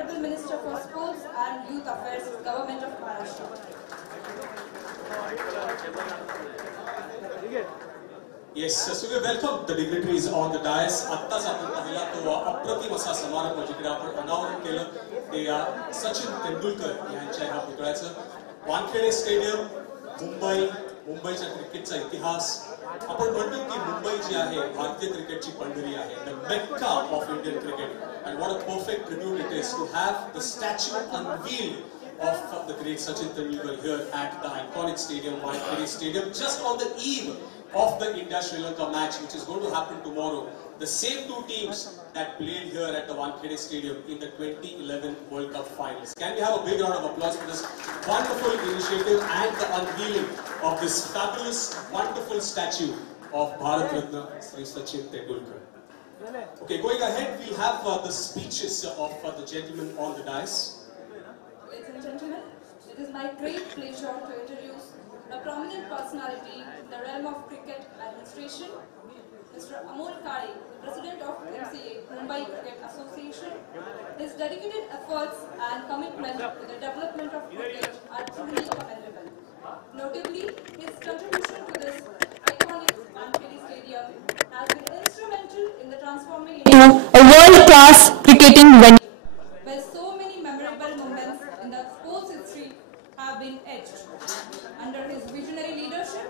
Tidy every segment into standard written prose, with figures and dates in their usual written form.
Honorable Minister for Sports and Youth Affairs, Government of Maharashtra. Yes, so we welcome the dignitaries on the dais. आत्ताच आपण पाहिला तो अप्रतिम असा समारंभ जिकडे आपण अनावरण केलं ते सचिन तेंडुलकर यांच्या ह्या पुतळ्याचं. वानखेडे स्टेडियम, मुंबईच्या क्रिकेटचा इतिहास. आपण म्हणतो की मुंबई जी आहे भारतीय क्रिकेटची पंढरी आहे, the Mecca of Indian cricket. And what a perfect tribute it is to have the statue unveiled of the great Sachin Tendulkar here at the iconic stadium, Wankhede Stadium, just on the eve of the India-Sri Lanka match, which is going to happen tomorrow. The same two teams that played here at the Wankhede Stadium in the 2011 World Cup Finals. Can we have a big round of applause for this wonderful initiative and the unveiling of this fabulous, wonderful statue of Bharat Ratna Sri Sachin Tendulkar. Okay, going ahead, we have the speeches of the gentlemen on the dais. Ladies and gentlemen, it is my great pleasure to introduce a prominent personality in the realm of cricket administration, Mr. Amol Kade, President of MCA, Mumbai Cricket Association. His dedicated efforts and commitment to the development of cricket are truly commendable. Notably, his contribution to this iconic Wankhede Stadium has been instrumental in the transforming a world-class cricketing venue, where so many memorable moments in the sports history have been etched. Under his visionary leadership,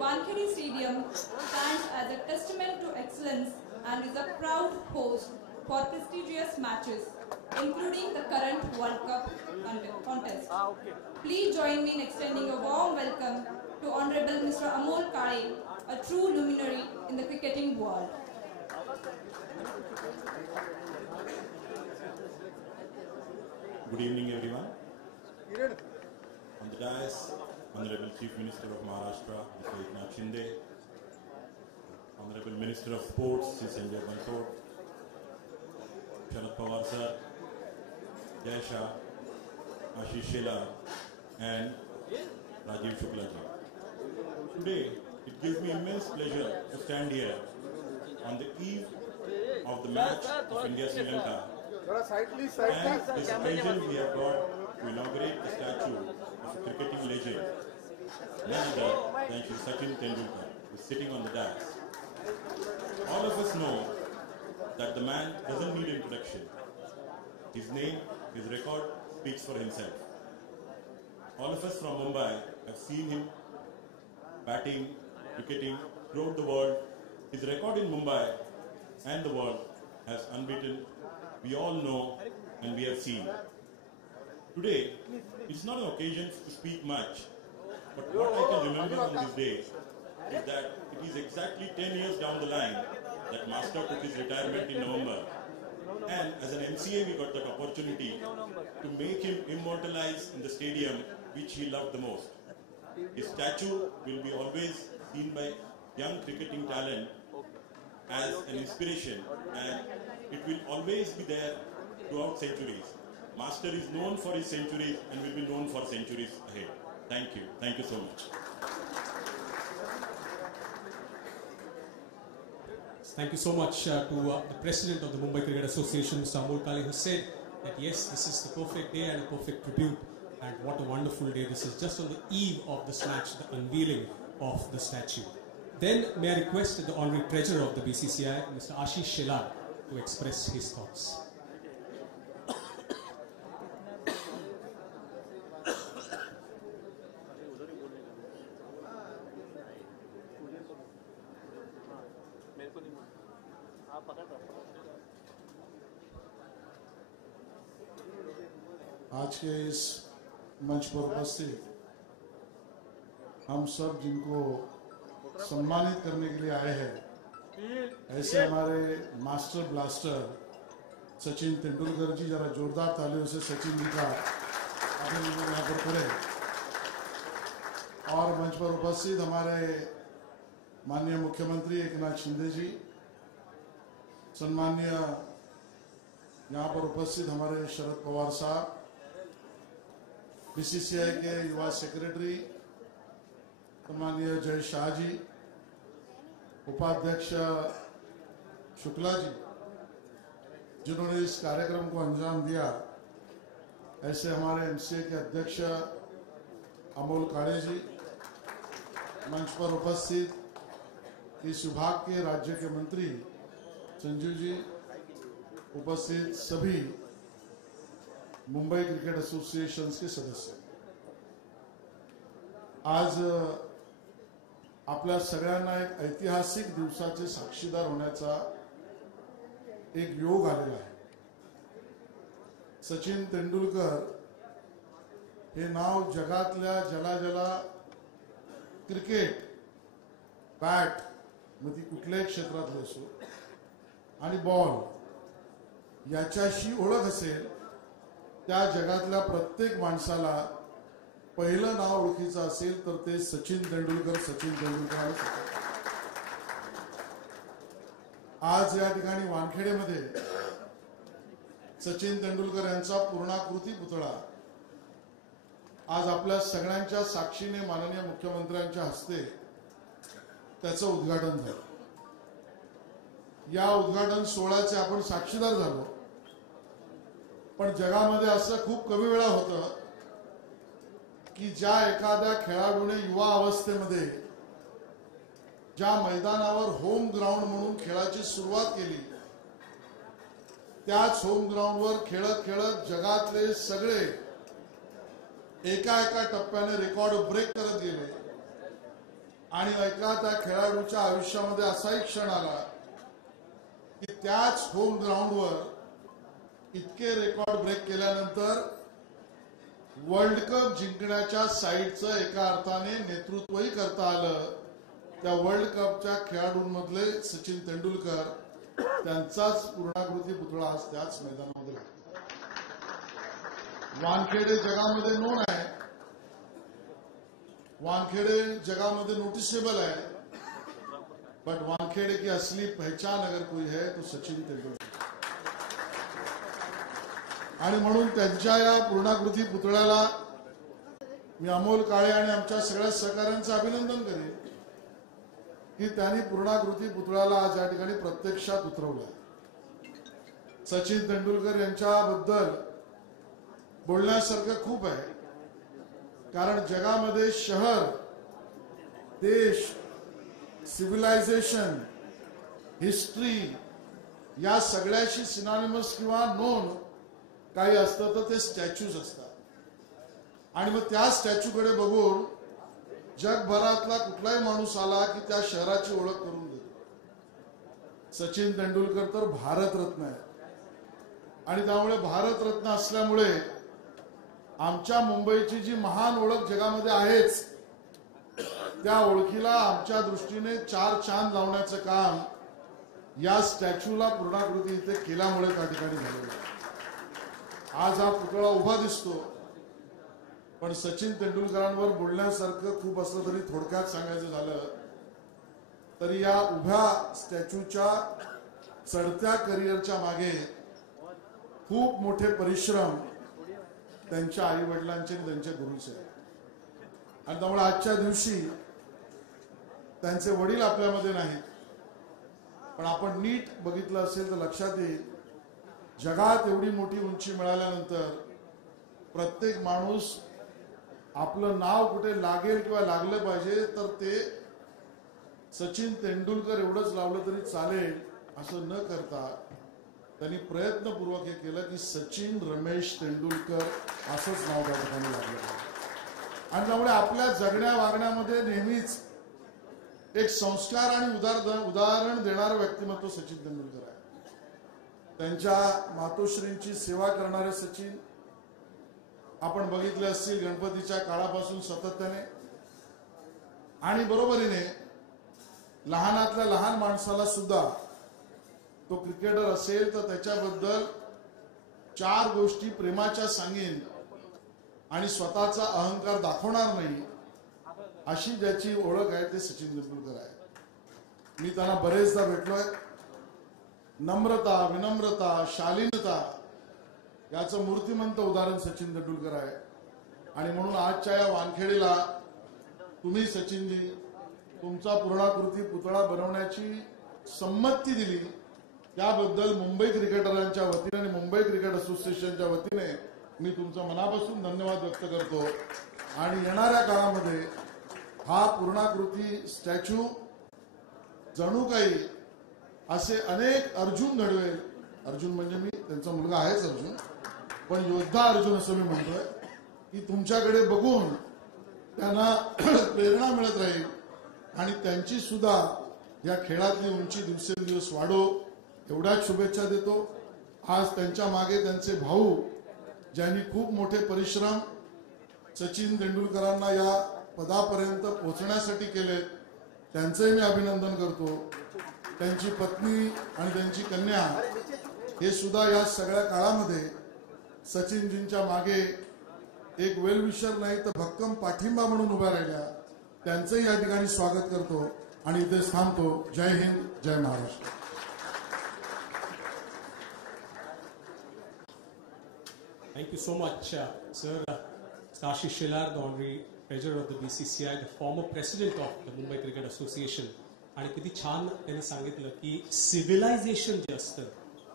Wankhede Stadium stands as a testament to excellence and is a proud host for prestigious matches, including the current World Cup contest. Please join me in extending a warm welcome to Honorable Mr. Amol Kade, a true luminary in the cricketing world. Good evening, everyone. On the dais, Honorable Chief Minister of Maharashtra, Mr. Eknath Shinde, Honorable Minister of Sports, Mr. Sanjay, Sharad Pawar sir, Jayant, Ashish Shela, and Rajiv Shukla ji. Today, it gives me immense pleasure to stand here on the eve of the match of India-Sri Lanka. And this occasion we have got to inaugurate the statue of a cricketing legend, none other than Shri Sachin Tendulkar, who is sitting on the dais. All of us know that the man doesn't need introduction. His name, his record speaks for himself. All of us from Mumbai have seen him batting, cricketing throughout the world. His record in Mumbai and the world has unbeaten. We all know and we have seen. Today, it's not an occasion to speak much, but what I can remember on this day is that it is exactly 10 years down the line that Master took his retirement in November. And as an MCA, we got that opportunity to make him immortalized in the stadium which he loved the most. His statue will be always seen by young cricketing talent as an inspiration, and it will always be there throughout centuries. Master is known for his centuries and will be known for centuries ahead. Thank you. Thank you so much. Thank you so much to the President of the Mumbai Cricket Association, Mr. Amol Kade, who said that yes, this is the perfect day and a perfect tribute, and what a wonderful day this is, just on the eve of this match, the unveiling of the statue. Then may I request the Honorary Treasurer of the BCCI, Mr. Ashish Shela, to express his thoughts. आज के इस मंच पर उपस्थित हम सब जिनको सम्मानित करने के लिए आए हैं, ऐसे हमारे मास्टर ब्लास्टर सचिन तेंदुलकर जी, जरा जोरदार तालियों से सचिन जी का अभिनंदन यहाँ पर करें। और मंच पर उपस्थित हमारे माननीय मुख्यमंत्री एकनाथ शिंदे जी, सम्माननीय यहाँ पर उपस्थित हमारे शरद पवार साहब, बीसीसीआई के युवा सेक्रेटरी सम्माननीय जय शाह जी, उपाध्यक्ष शुक्ला जी, जिन्होंने इस कार्यक्रम को अंजाम दिया, ऐसे हमारे एमसीए के अध्यक्ष अमोल काळे जी, मंच पर उपस्थित इस विभाग के राज्य के मंत्री संजय जी, उपस्थित सभी मुंबई क्रिकेट एसोसिएशन के सदस्य, आज आपल्या सगळ्यांना एक ऐतिहासिक दिवसाचे साक्षीदार होण्याचा एक योग आलेला आहे. सचिन तेंडुलकर हे नाव जगातल्या ज्याला क्रिकेट बॅट मध्ये कुठल्याही क्षेत्रातले असो आणि बॉल याच्याशी ओळख असेल त्या जगातल्या प्रत्येक माणसाला पहिलं नाव ओळखीचं असेल तर ते सचिन तेंडुलकर. आज या ठिकाणी वानखेडेमध्ये सचिन तेंडुलकर यांचा पूर्णाकृती पुतळा आज आपल्या सगळ्यांच्या साक्षीने माननीय मुख्यमंत्र्यांच्या हस्ते त्याचं उद्घाटन झालं. या उद्घाटन सोहळ्याचे आपण साक्षीदार झालो. पण जगामध्ये असं खूप कमी वेळा होतं की ज्या एखाद्या खेळाडूने युवा अवस्थेमध्ये ज्या मैदानावर होम ग्राउंड म्हणून खेळाची सुरुवात केली, त्याच होम ग्राउंडवर खेळत खेळत जगातले सगळे एका टप्प्याने रेकॉर्ड ब्रेक करत गेले आणि एका त्या खेळाडूच्या आयुष्यामध्ये असाही क्षण आला की त्याच होम ग्राउंडवर इतके रेकॉर्ड ब्रेक केल्यानंतर वर्ल्ड कप जिंकण्याच्या साईडचं एका अर्थाने नेतृत्वही करता आलं. त्या वर्ल्ड कपच्या खेळाडूंमधले सचिन तेंडुलकर, त्यांचाच पूर्णाकृती पुतळा आज त्याच मैदानामध्ये लागतो. वानखेडे जगामध्ये नोन आहे, वानखेडे जगामध्ये नोटिसेबल है, बट वानखेड़े की असली पहचान अगर कोई है तो सचिन तेंदुलकर. आणि म्हणून त्यांच्या या पूर्णाकृती पुतळ्याला मी अमोल काळे आणि आमच्या सगळ्या सहकाऱ्यांचं अभिनंदन करेन की त्यांनी पूर्णाकृती पुतळ्याला आज या ठिकाणी प्रत्यक्षात उतरवलं. सचिन तेंडुलकर यांच्याबद्दल बोलण्यासारखं खूप आहे, कारण जगामध्ये शहर, देश, सिव्हिलायझेशन, हिस्ट्री या सगळ्याशी सिनॉनिमस किंवा नोन काही असतं तर ते स्टॅच्यूज असतात. आणि मग त्या स्टॅच्यूकडे बघून जगभरातला कुठलाही माणूस आला की त्या शहराची ओळख करून देतो. सचिन तेंडुलकर तर भारतरत्न आहे आणि त्यामुळे भारतरत्न असल्यामुळे आमच्या मुंबईची जी महान ओळख जगामध्ये आहेच, त्या ओळखीला आमच्या दृष्टीने 4 चांद लावण्याचं काम या स्टॅच्यूला पूर्णाकृती इथे केल्यामुळे त्या ठिकाणी झालेलं आहे. आज हा पुतळा उभा दिसतो, पण सचिन तेंडुलकरांवर बोलण्यासारखं खूप असलं तरी थोडक्यात सांगायचं झालं तरी या उभ्या स्टॅच्यूच्या चढत्या करिअरच्या मागे खूप मोठे परिश्रम त्यांच्या आई वडिलांचे आणि त्यांच्या गुरुचे आहेत. आणि त्यामुळे आजच्या दिवशी त्यांचे वडील आपल्यामध्ये नाहीत, पण आपण नीट बघितलं असेल तर लक्षात येईल जगात एवढी मोठी उंची मिळाल्यानंतर प्रत्येक माणूस आपलं नाव कुठे लागेल किंवा लागलं पाहिजे तर ते सचिन तेंडुलकर एवढंच लावलं तरी चालेल असं न करता त्यांनी प्रयत्नपूर्वक हे केलं की सचिन रमेश तेंडुलकर असंच नाव त्या ठिकाणी लागलं. आणि त्यामुळे आपल्या जगण्या वागण्यामध्ये नेहमीच एक संस्कार आणि उदाहरण देणारं व्यक्तिमत्व सचिन तेंडुलकर आहे. त्यांच्या मातोश्रींची सेवा करणारे सचिन आपण बघितले असतील गणपतीच्या काळापासून सातत्याने, आणि बरोबरीने लहानातल्या लहान माणसाला सुद्धा तो क्रिकेटर असेल तर त्याच्याबद्दल 4 गोष्टी प्रेमाच्या सांगेन आणि स्वतःचा अहंकार दाखवणार नाही अशी ज्याची ओळख आहे ते सचिन तेंडुलकर आहे. मी त्यांना बरेचदा भेटलोय. नम्रता, विनम्रता, शालीनता याचं मूर्तिमंत उदाहरण सचिन तेंडुलकर आहे. आणि म्हणून आजच्या या वानखेडेला तुम्ही सचिनजी तुमचा पूर्णाकृती पुतळा बनवण्याची संमती दिली, त्याबद्दल मुंबई क्रिकेटरांच्या वतीने आणि मुंबई क्रिकेट असोसिएशनच्या वतीने मी तुमचा मनापासून धन्यवाद व्यक्त करतो आणि येणाऱ्या काळामध्ये हा पूर्णाकृती स्टॅच्यू जणू काही असे अनेक अर्जुन घडवेल. अर्जुन म्हणजे मी त्यांचा मुलगा आहेच अर्जुन, पण योद्धा अर्जुन असं मी म्हणतोय की तुमच्याकडे बघून त्यांना प्रेरणा मिळत राहील आणि त्यांची सुद्धा या खेळातली उंची दिवसेंदिवस वाढो एवढ्याच शुभेच्छा देतो. आज त्यांच्या मागे त्यांचे भाऊ ज्यांनी खूप मोठे परिश्रम सचिन तेंडुलकरांना या पदापर्यंत पोहोचण्यासाठी केले त्यांचंही मी अभिनंदन करतो. त्यांची पत्नी आणि त्यांची कन्या हे सुद्धा या सगळ्या काळामध्ये सचिनजींच्या मागे एक वेलविशर नाही तर भक्कम पाठिंबा म्हणून उभ्या राहिल्या. त्यांचंही या ठिकाणी स्वागत करतो आणि इथेच थांबतो. जय हिंद, जय Maharashtra. Thank you so much, sir. Ashish Shelar, the honorary treasurer of the BCCI, the former president of the Mumbai Cricket Association. आणि किती छान त्यांनी सांगितलं की सिव्हिलायझेशन जे असतं,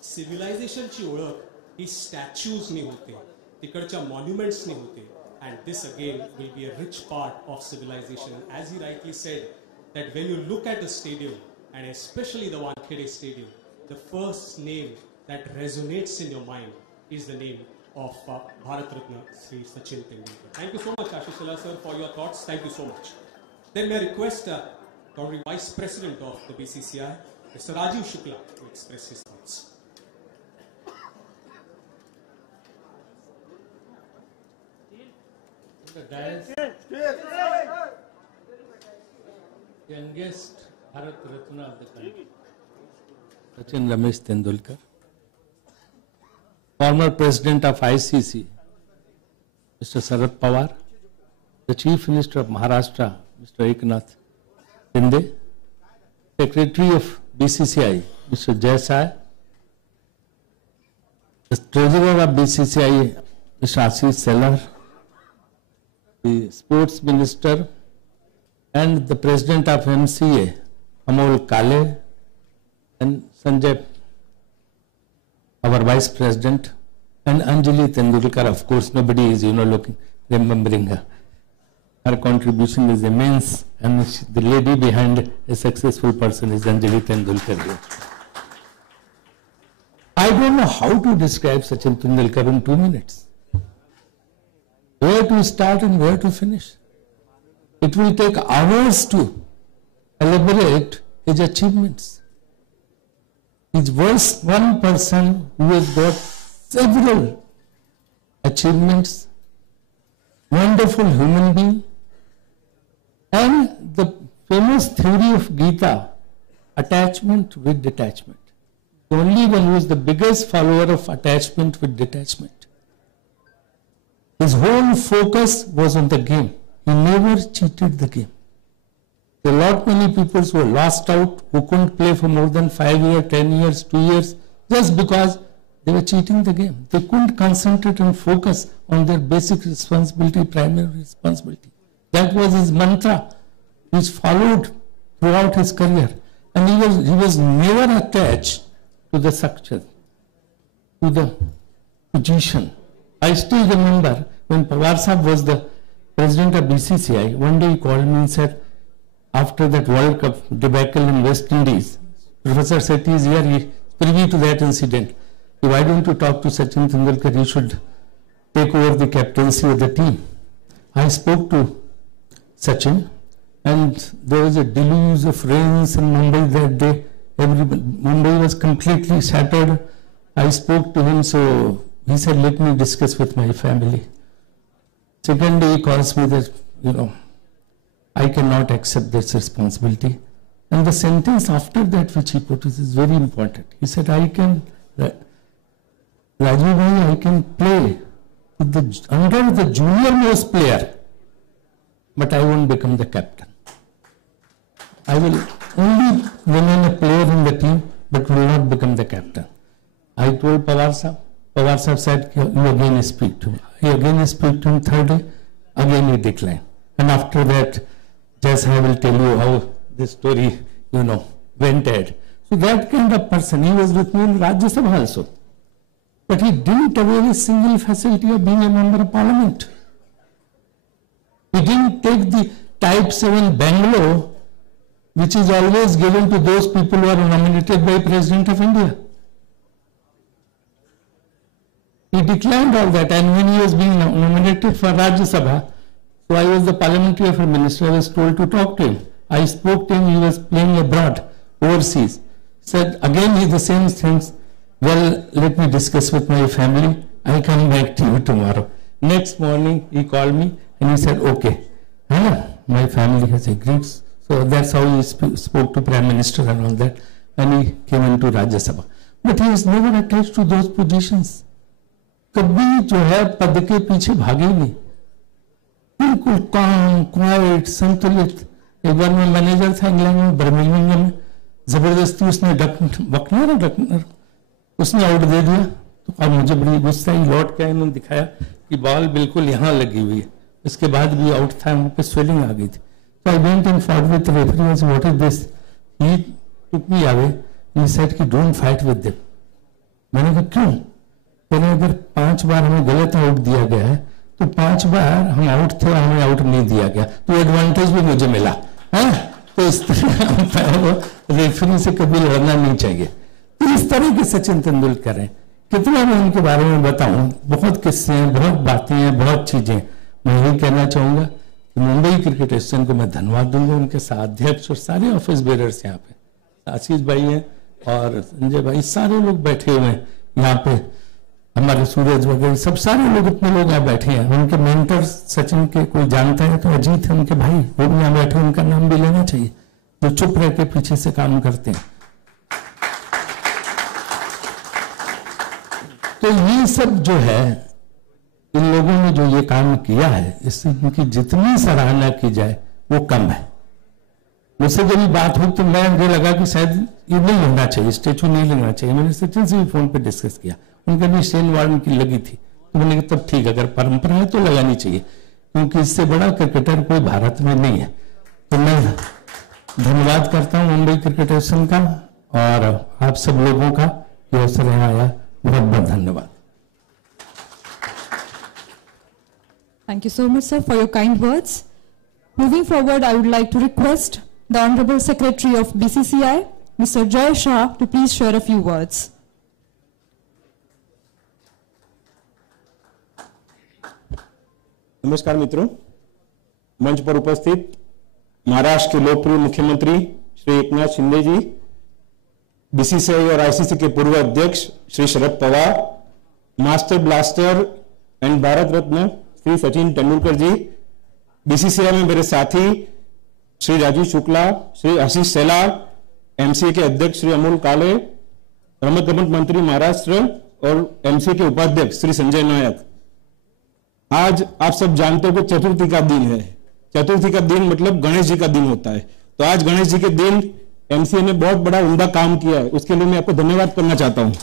सिव्हिलायझेशनची ओळख ही स्टॅच्यूजनी होते, तिकडच्या मॉन्युमेंट्सनी होते. And this again will be a rich part of civilization. As he rightly said, that when you look at a stadium, and especially the Wankhede Stadium, the first name that resonates in your mind is the name of Bharat Ratna Sri Sachin Tendulkar. Thank you so much, Ashish Shelar sir, for your thoughts. Thank you so much. Then may I request the Honorary Vice President of the BCCI, Mr. Rajiv Shukla, to express his thoughts. The dais, youngest Bharat Ratna of the country, Sachin Ramesh Tendulkar, former President of ICC, Mr. Sharad Pawar, the Chief Minister of Maharashtra, Mr. Eknath, Shinde, Secretary of BCCI, Mr. Jayant, the Treasurer of BCCI, Mr. Shivsena, the Sports Minister, and the President of MCA, Amol, and Sanjay, our Vice President, and Anjali Tendulkar. Of course, nobody is, remembering her. Her contribution is immense, and the lady behind a successful person is Anjali Tendulkar. I don't know how to describe Sachin Tendulkar in 2 minutes. Where to start and where to finish? It will take hours to elaborate his achievements. He's one person who has got several achievements, wonderful human being, and the famous theory of Gita, attachment with detachment. The only one who is the biggest follower of attachment with detachment. His whole focus was on the game. He never cheated the game. There are lot many people who were lost out, who couldn't play for more than 5 years, 10 years, 2 years, just because they were cheating the game. They couldn't concentrate and focus on their basic responsibility, primary responsibility. That was his mantra, which followed throughout his career. And he was never attached to the success, to the position. I still remember when Pawar Sahab was the president of BCCI, one day he called me and said, after that World Cup debacle in West Indies, Professor Sethi is here, he is privy to that incident. Why don't you talk to Sachin Tendulkar? He should take over the captaincy of the team. I spoke to Sachin, and there was a deluge of rains in Mumbai that day. Mumbai was completely shattered. I spoke to him, so he said, let me discuss with my family. Second day he calls me that, I cannot accept this responsibility. And the sentence after that which he put is very important. He said, Rajiv bhai, I can play under the junior most player, but I won't become the captain. I will only remain a player in the team, but will not become the captain. I told Pawar Sahab. Pawar Sahab said, you again speak to him. He again spoke to him. Third day, again he declined. And after that, just I will tell you how this story, went ahead. So that kind of person, he was with me in Rajya Sabha also. but he didn't avail a single facility of being a member of parliament. He didn't take the type 7 Bangalore, which is always given to those people who are nominated by President of India. He declined all that, and when he was being nominated for Rajya Sabha, so I was the parliamentary affairs minister, I was told to talk to him. I spoke to him, he was playing abroad, overseas. Said, again he the same things, well, let me discuss with my family, I'll come back to you tomorrow. Next morning, he called me and he said, okay, my family has agreed. So that's how he spoke to Prime Minister and all that, and he came into Rajya Sabha. But he is never attached to those positions. कभी जो है पद के पीछे भागे नहीं, बिल्कुल काम, quite, संतुलित. एक बार मैं मैनेजर था इंग्लैंड में, बर्मिंघम में, जबरदस्ती उसने डकनर उसने आउट दे दिया. तो अब मुझे बड़ी गुस्सा आई, लौट के इन्होंने दिखाया कि बॉल बिल्कुल यहाँ लगी हुई है. इसके बाद भी आउट था, वहाँ पे स्वेलिंग आ गई थी. So I went and fought with the referee and said, what is this? He took me away. He said कि don't fight with them. मैंने कहा क्यों? मैंने अगर 5 बार हमें गलत आउट दिया गया है, तो 5 बार हम आउट थे और हमें आउट नहीं दिया गया, तो एडवांटेज भी मुझे मिला है. तो इस तरह रेफरी से कभी लड़ना नहीं चाहिए. तो इस तरह के सचिन तेंदुलकर हैं. कितना मैं उनके बारे में बताऊं, बहुत किस्से हैं, बहुत बातें हैं, बहुत चीजें. मैं यही कहना चाहूंगा मुंबई क्रिकेट एसोसिएशन को मैं धन्यवाद दूंगा, उनके साध्यक्ष और सारे ऑफिस बेरर्स यहाँ पे, आशीष भाई हैं और संजय भाई, सारे लोग बैठे हुए हैं यहाँ पे, हमारे सूरज वगैरह सब सारे लोग, इतने लोग यहाँ बैठे हैं. उनके मेंटर सचिन के कोई जानता है तो अजीत है उनके भाई, वो भी यहाँ बैठे, उनका नाम भी लेना चाहिए, जो चुप रह के पीछे से काम करते हैं. तो ये सब जो है, इन लोगों ने जो ये काम किया है, इससे इनकी जितनी सराहना की जाए वो कम है. मुझसे जब ये बात हुई तो मुझे लगा कि शायद ये नहीं लगना चाहिए, स्टेचू नहीं लगना चाहिए. मैंने सचिन से भी फोन पे डिस्कस किया, उनका भी सेन वार्ड की लगी थी, तो मैंने कहा तब ठीक, अगर परंपरा है तो लगानी चाहिए, क्योंकि इससे बड़ा क्रिकेटर कोई भारत में नहीं है. तो मैं धन्यवाद करता हूँ मुंबई क्रिकेट एसोसिएशन का और आप सब लोगों का, ये अवसर यहाँ आया, बहुत बहुत धन्यवाद. Thank you so much, sir, for your kind words. Moving forward, I would like to request the Honorable Secretary of BCCI, Mr. Jay Shah, to please share a few words. नमस्कार मित्रों, मंच पर उपस्थित महाराष्ट्र के लोकप्रिय मुख्यमंत्री श्री एकनाथ शिंदे जी, बीसीसीआई और ICC के पूर्व अध्यक्ष Shri Sharad Pawar, master blaster end Bharat Ratna Shri Sachin Tendulkar जी, BCCI में मेरे साथी श्री राजीव शुक्ला, श्री आशीष शेलार, एमसीए के अध्यक्ष श्री अमोल काले, रमत गमन मंत्री महाराष्ट्र और एमसीए के उपाध्यक्ष श्री संजय नायक. आज आप सब जानते हो कि चतुर्थी का दिन है. चतुर्थी का दिन मतलब गणेश जी का दिन होता है. तो आज गणेश जी के दिन एमसीए ने बहुत बड़ा उम्दा काम किया है, उसके लिए मैं आपको धन्यवाद करना चाहता हूं.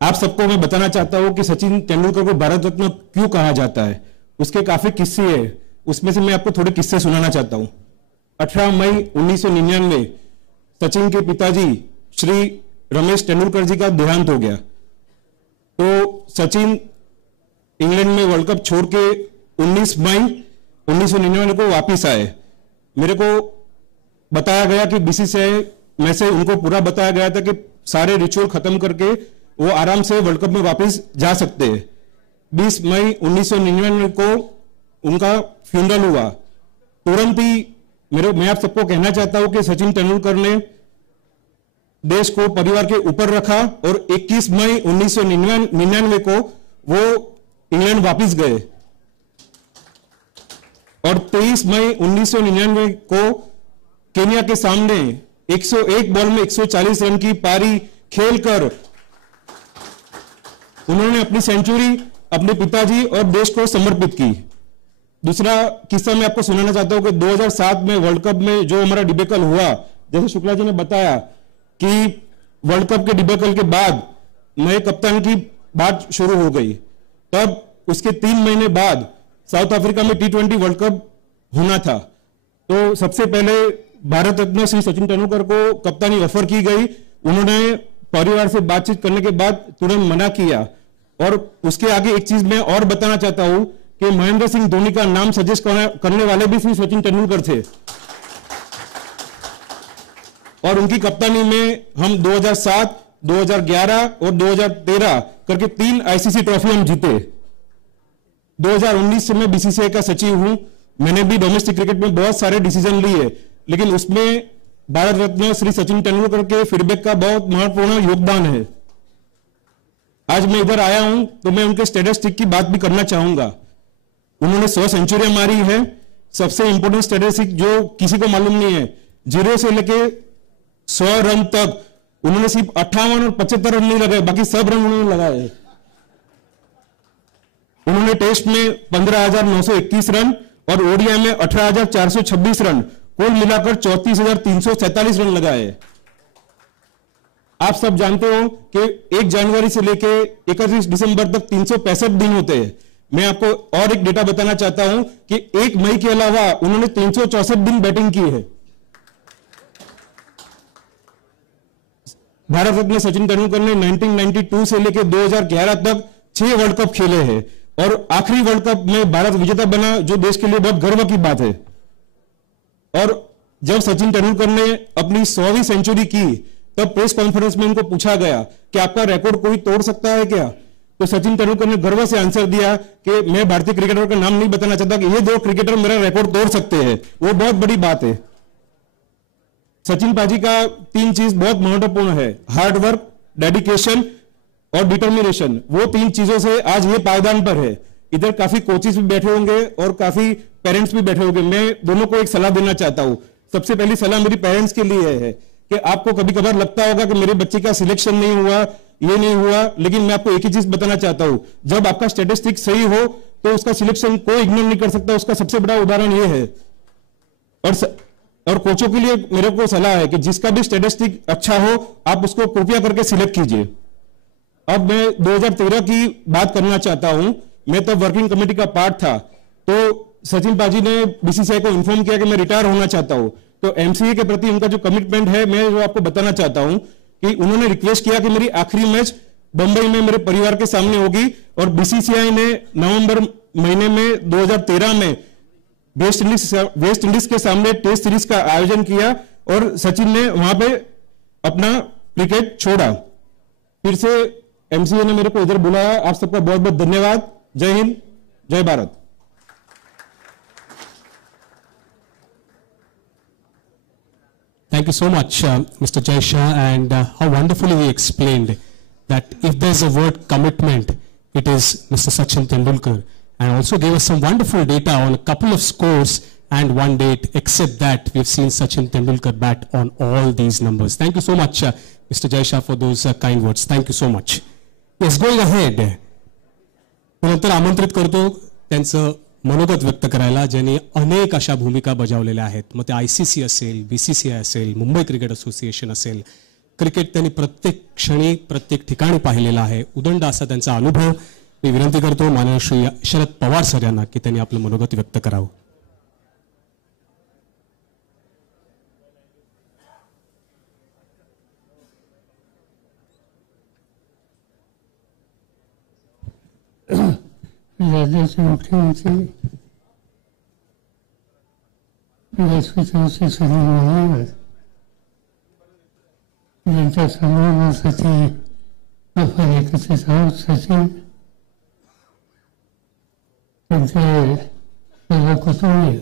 आप सबको मैं बताना चाहता हूं कि सचिन तेंदुलकर को भारत रत्न क्यों कहा जाता है. उसके काफी किस्से हैं, उसमें से मैं आपको थोड़े किस्से सुनाना चाहता हूं. 18 मई 1999 सचिन के पिताजी श्री रमेश तेंदुलकर जी का देहांत हो गया. तो सचिन इंग्लैंड में वर्ल्ड कप छोड़ के 19 मई 1999 को वापिस आए. मेरे को बताया गया कि बीसीसीआई में से उनको पूरा बताया गया था कि सारे रिचुअल खत्म करके वो आराम से वर्ल्ड कप में वापस जा सकते हैं. 20 मई 1999 को उनका फ्यूनरल हुआ. तुरंत ही मैं आप सबको कहना चाहता हूं कि सचिन तेंदुलकर ने देश को परिवार के ऊपर रखा और 21 मई 1999 को वो इंग्लैंड वापस गए और 23 मई 1999 को केन्या के सामने 101 बॉल में 140 रन की पारी खेलकर उन्होंने अपनी सेंचुरी अपने पिताजी और देश को समर्पित की. दूसरा किस्सा मैं आपको सुनाना चाहता हूं कि 2007 में वर्ल्ड कप में जो हमारा डिबेकल हुआ, जैसे शुक्ला जी ने बताया कि वर्ल्ड कप के डिबेकल के बाद नए कप्तान की बात शुरू हो गई. तब उसके 3 महीने बाद साउथ अफ्रीका में T20 वर्ल्ड कप होना था. तो सबसे पहले भारत रत्न श्री सचिन तेंदुलकर को कप्तानी ऑफर की गई. उन्होंने परिवार से बातचीत करने के बाद तुरंत मना किया। और उसके आगे एक चीज मैं और बताना चाहता हूं कि महेंद्र सिंह धोनी का नाम सजेस्ट करने वाले भी श्री सचिन तेंदुलकर थे, और उनकी कप्तानी में हम 2007, 2011 और 2013 करके 3 आईसीसी ट्रॉफी हम जीते। 2019 से मैं बीसीसीआई का सचिव हूं। मैंने भी डोमेस्टिक क्रिकेट में बहुत सारे डिसीजन लिए, लेकिन उसमें भारत रत्न श्री सचिन तेंदुलकर के फीडबैक का बहुत महत्वपूर्ण योगदान है। आज मैं इधर आया हूं तो मैं उनके स्टैटिस्टिक की बात भी करना चाहूंगा। उन्होंने 100 सेंचुरियां मारी है। सबसे इंपॉर्टेंट स्टैटिस्टिक जो किसी को मालूम नहीं है, 0 से लेके 100 रन तक उन्होंने सिर्फ 58 और 75 रन नहीं लगाए, बाकी सब रन उन्होंने लगाए। उन्होंने टेस्ट में 15,921 रन और ओडीआई में 18,426 रन, कुल मिलाकर 34,347 रन लगाए। आप सब जानते हो कि 1 जनवरी से लेकर 31 दिसंबर तक 365 दिन होते हैं। मैं आपको और एक डेटा बताना चाहता हूं कि 1 मई के अलावा उन्होंने 364 दिन बैटिंग की है। भारत रत्न सचिन तेंदुलकर ने 1992 से लेकर 2011 तक 6 वर्ल्ड कप खेले हैं, और आखिरी वर्ल्ड कप में भारत विजेता बना, जो देश के लिए बहुत गर्व की बात है। और जब सचिन तेंदुलकर ने अपनी 100वीं सेंचुरी की, तब प्रेस कॉन्फ्रेंस में उनको पूछा गया कि आपका रिकॉर्ड कोई तोड़ सकता है क्या? तो सचिन तेंदुलकर ने गर्व से आंसर दिया कि मैं भारतीय क्रिकेटर का नाम नहीं बताना चाहता कि ये 2 क्रिकेटर मेरा रिकॉर्ड तोड़ सकते हैं। वो बहुत बड़ी बात है। सचिन पाजी का 3 चीज बहुत महत्वपूर्ण है, हार्ड वर्क, डेडिकेशन और डिटर्मिनेशन। वो 3 चीजों से आज ये पायदान पर है। इधर काफी कोचेस भी बैठे होंगे और काफी पेरेंट्स भी बैठे होंगे। मैं दोनों को एक सलाह देना चाहता हूं। सबसे पहली सलाह मेरी पेरेंट्स के लिए है कि आपको कभी कभार लगता होगा कि मेरे बच्चे का सिलेक्शन नहीं हुआ, ये नहीं हुआ, लेकिन मैं आपको एक ही चीज बताना चाहता हूं, जब आपका स्टैटिस्टिक सही हो तो उसका सिलेक्शन कोई इग्नोर नहीं कर सकता। उसका सबसे बड़ा उदाहरण ये है। और कोचों के लिए मेरे को सलाह है कि जिसका भी स्टैटिस्टिक अच्छा हो, आप उसको कृपया करके सिलेक्ट कीजिए। अब मैं 2013 की बात करना चाहता हूं। मैं तब वर्किंग कमेटी का पार्ट था, तो सचिन पाजी ने बीसीसीआई को इन्फॉर्म किया कि मैं रिटायर होना चाहता हूं। तो एमसीए के प्रति उनका जो कमिटमेंट है, मैं जो आपको बताना चाहता हूं कि उन्होंने रिक्वेस्ट किया कि मेरी आखिरी मैच बंबई में मेरे परिवार के सामने होगी, और बीसीसीआई ने नवंबर महीने में 2013 में वेस्ट इंडीज के सामने टेस्ट सीरीज का आयोजन किया, और सचिन ने वहां पे अपना क्रिकेट छोड़ा। फिर से एमसीए ने मेरे को इधर बुलाया। आप सबका बहुत बहुत धन्यवाद। जय हिंद, जय Bharat. Thank you so much, Mr. Jay Shah, and how wonderfully he explained that if there's a word commitment, it is Mr. Sachin Tendulkar, and also gave us some wonderful data on a couple of scores and one date. Except that, we've seen Sachin Tendulkar bat on all these numbers. Thank you so much, Mr. Jay Shah, for those kind words. Thank you so much. Yes, going ahead. नंतर आमंत्रित करतो त्यांचं मनोगत व्यक्त करायला, ज्यांनी अनेक अशा भूमिका बजावलेल्या आहेत। मग ते आयसीसी असेल, बीसीसीआय असेल, मुंबई क्रिकेट असोसिएशन असेल, क्रिकेट त्यांनी प्रत्येक क्षणी प्रत्येक ठिकाणी पाहिलेला आहे। उदंड असा त्यांचा अनुभव। मी विनंती करतो माननीय श्री शरद पवार सर यांना की त्यांनी आपलं मनोगत व्यक्त करावं। राज्याचे मुख्यमंत्री व्यासपीठाचे सर्व मान्यवर, ज्यांच्या सन्मानासाठी आपण एकत्रित आहोत, सचिन, त्यांचे सर्व कुटुंबीय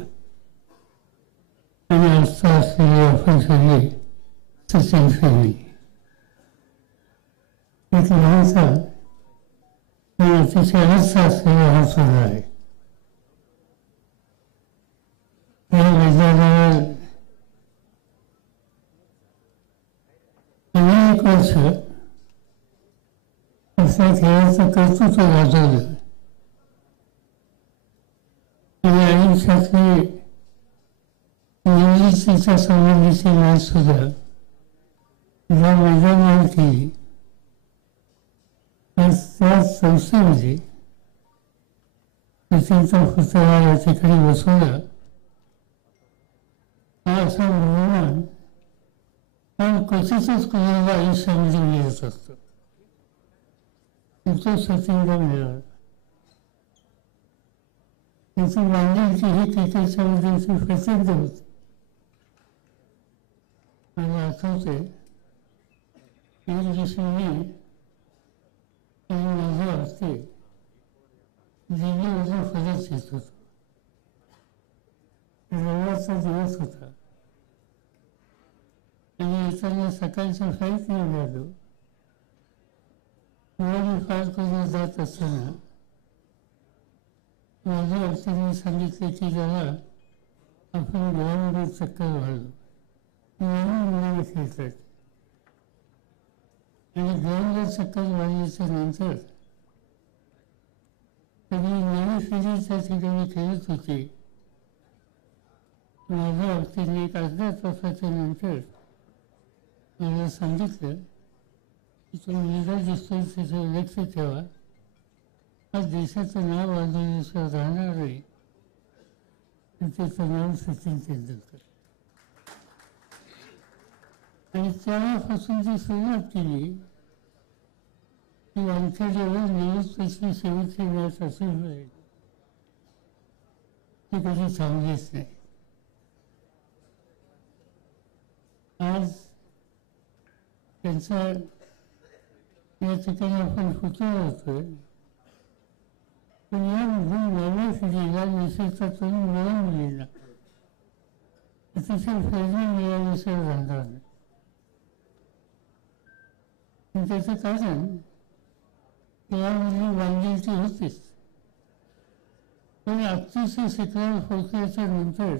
आणि आस्था असलेले आपण सगळे सचिन प्रेमी, एक लहानसा आणि अतिशय आस्था असलेला हा सोहळा आहे। या मैदानावर अनेक वर्ष अशा खेळाचं कर्तृत्व गाजवलं, आणि आयुष्यातली निवृत्तीच्या संबंधीची माहिती सुद्धा या मैदानावर केली। त्या संस्थेमध्ये सचिनचा पुतळा या ठिकाणी बसवला, हा असा बहुमान हा क्वचितच कोणाला आयुष्यामध्ये मिळत असतो. तो सचिनला मिळाला. त्याची बांधिलकी ही क्रिकेटच्या मध्ये प्रचंड होती. मला आठवते एक दिवशी मी आणि माझे हस्ते दिल्लीवरून परत येत होतो. रविवारचा दिवस होता आणि येताना सकाळच्या फ्लाईटने मिळालो. मी पार करून जात असताना माझ्या हस्त्याने सांगितले की जरा आपण ग्राउंडवर चक्कर मारलो. मुलांना खेळतात आणि ग्राउंडवर चक्कर मारल्याच्या नंतर कधी नवी पिढी त्या ठिकाणी खेळत होती. माझ्या हस्त्याने एक अर्ध्या तासाच्या नंतर मला सांगितलं की तो मुलगा दिसतोय त्याचं लक्ष ठेवा. हा देशाचं नाव वाढवण्याशिवाय राहणार नाही. त्याचं नाव सचिन तेंडुलकर. आणि तेव्हापासून जी सुरुवात केली ती आमच्या जेव्हा निवृत्तीची शेवटची मॅच असेल ती कधी थांबलीच नाही. आज त्यांचा या ठिकाणी आपण पुतळा होतोय. पण यामधून नव्या पिढीला विशेषतः तरुण मुला मुलींना अतिशय प्रेरणा मिळाल्याशिवाय राहणार नाही. पण त्याचं कारण यामध्ये बांधिलकी होतीच. पण अतिशय शिखरावर पोहोचल्याच्या नंतर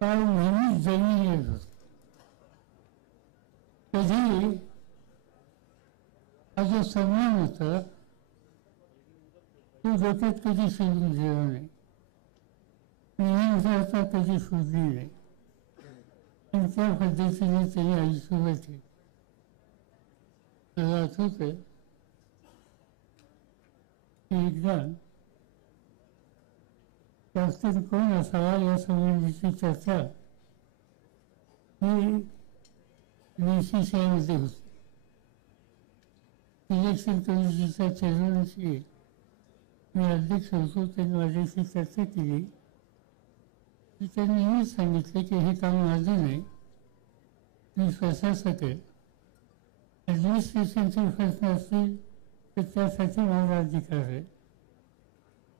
काळ नेहमीच जमीन येत होत. कधी हा जो सन्मान होता तो डोक्यात कधी सोडून गेला नाही. नेहमी कधी सोडली नाही. आणि त्या पद्धतीने त्यांनी आयुष्यभर केली. मला आठवतंय की एकदा कॅप्टन कोण असावा या संबंधीची चर्चा ही BCCI होती. इलेक्शन कमिटीच्या चेअरमनची मी अध्यक्ष होतो. त्यांनी माझ्याशी चर्चा केली की त्यांनी नेहमीच सांगितले की हे काम माझं नाही, मी प्रशासक आहे. ॲडमिनिस्ट्रेशनचे प्रश्न असतील तर त्यासाठी माझा अधिकार आहे.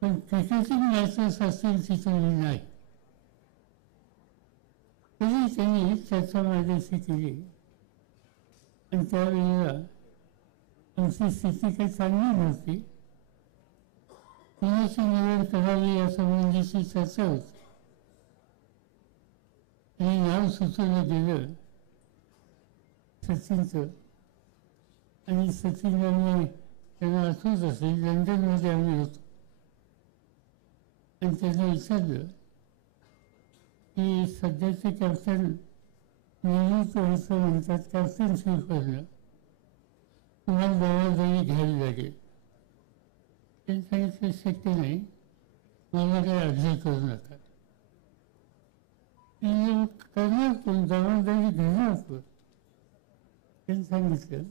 पण क्रिकेटिंग मॅचेस असतील तिथं मी नाही. तरी त्यांनी चर्चा माझ्याशी केली आणि त्यावेळेला आमची स्थिती काही चांगली नव्हती. कुणाची निवड करावी या संबंधीची चर्चा होती आणि नाव सुचवलं गेलं सचिनचं. आणि सचिनला मी त्यांना आठवत असेल लंडनमध्ये आम्ही होतो आणि त्यांना विचारलं की सध्याचे कॅप्टन निवृत्त व्हायचं म्हणतात, कॅप्टनशिपवरनं तुम्हाला जबाबदारी घ्यावी लागेल. त्यांनी सांगितलं शक्य नाही, मला काही अर्ज करू नका. करणार कोण, जबाबदारी घेणार कोण? त्यांनी सांगितलं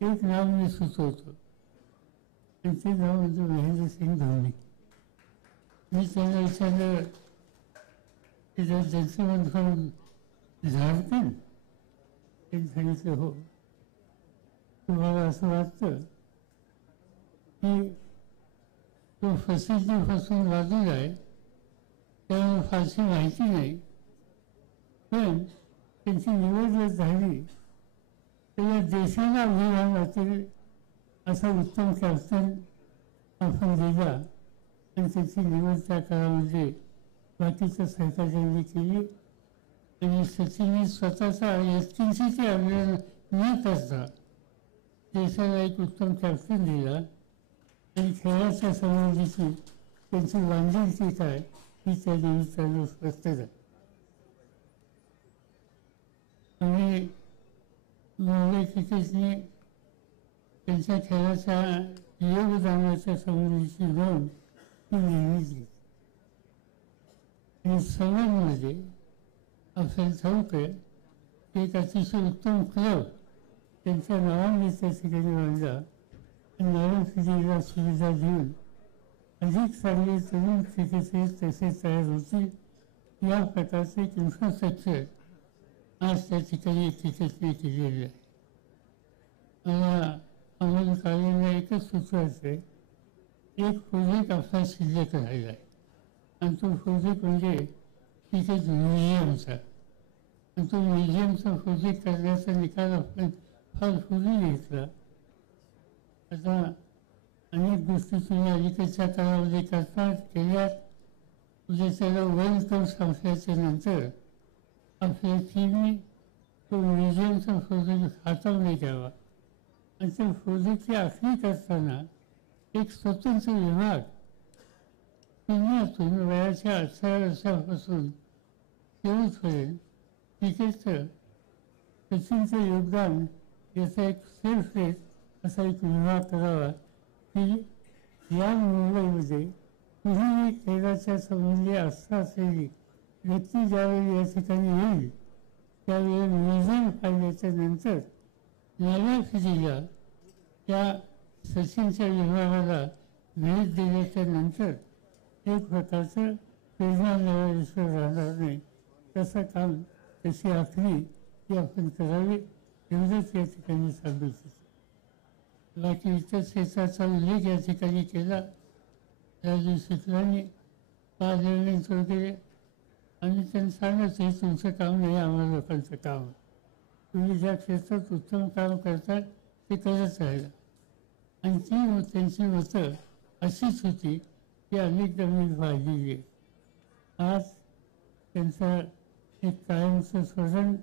एक नाव मी सुचवतो आणि ते नाव म्हणजे महेंद्रसिंग धोनी. मी त्यांना विचारलं की जर जन्मदिन खाऊन झाडतील? त्यांनी सांगितलं हो. तुम्हाला असं वाटतं की तो प्रसिद्धीपासून बाजूला आहे त्यामुळे फारशी माहिती नाही, पण त्यांची निवड जर झाली तर या देशाला अभिमान वाटेल असा उत्तम कॅप्टन आपण दिला. आणि त्याची निवड त्या काळामध्ये बाकीच्या सहकार्यांनी केली आणि सचिनने स्वतःचा एसटीसीचे अभिमान न करता देशाला एक उत्तम कॅप्टन दिला. आणि खेळाच्या संबंधीची त्यांची बांधिलकी काय ही त्या निमित्तानं स्पष्ट झाली. आणि मुंबई क्रिकेटने त्यांच्या खेळाच्या योगदानाच्या संबंधीची नोंद ही नेहमीच घेतली. आणि सर्वांमध्ये आपल्याला ठाऊक आहे एक अतिशय उत्तम क्लब त्यांच्या नावाने त्या ठिकाणी बांधला आणि नवीन पिढीला सुविधा देऊन अधिक चांगले तरुण क्रिकेटर्स तसे तयार होतील या प्रकारचे एक इन्फ्रास्ट्रक्चर आज त्या ठिकाणी क्रिकेटने केलेलं आहे. मला अमोल काळेंना एकच सुचवायचं आहे, एक प्रोजेक्ट आपला शिल्लक राहिला आहे आणि तो प्रोजेक्ट म्हणजे क्रिकेट म्युझियमचा. आणि तो म्युझियमचा प्रोजेक्ट करण्याचा निकाल आपण फार पूर्वी घेतला. आता अनेक गोष्टी तुम्ही अलीकडच्या काळामध्ये करतात केल्यात. म्हणजे त्याला वर्ल्ड कप संपल्याच्या नंतर आपल्या टीमने तो म्युझियमचा प्रोजेक्ट हाताळणी घ्यावा आणि त्या प्रोजेक्टची आखणी करताना एक स्वतंत्र विभाग पुण्यातून वयाच्या 18 वर्षापासून शेवटपर्यंत क्रिकेटचं सचिनचं योगदान याचा एक सेल्फ रेट असा एक विभाग करावा की या मुंबईमध्ये कुठेही खेळाच्या संबंधी आस्था असलेली व्यक्ती ज्यावेळी या ठिकाणी येईल त्यावेळी म्युझियम पाहिल्याच्या नंतर नव्या पिढीला त्या सचिनच्या विभागाला भेट दिल्याच्या नंतर एक प्रकारचं प्रेरणा मिळाल्याशिवाय राहणार नाही. तसं काम तशी आखणी ही आपण करावी एवढंच या ठिकाणी सांगू शकतो. बाकी इतर क्षेत्राचा उल्लेख या ठिकाणी केला. राजू शुक्लांनी पार्लमेंट वगैरे आणि त्यांनी सांगायचं हे तुमचं काम नाही आम्हाला लोकांचं काम आहे. तुम्ही ज्या क्षेत्रात उत्तम काम करतात ते करत राहिला आणि ती त्यांची मतं अशीच होती की अनेकदा मी पाहिलेली आहे. आज त्यांचा एक कायमचं स्मरण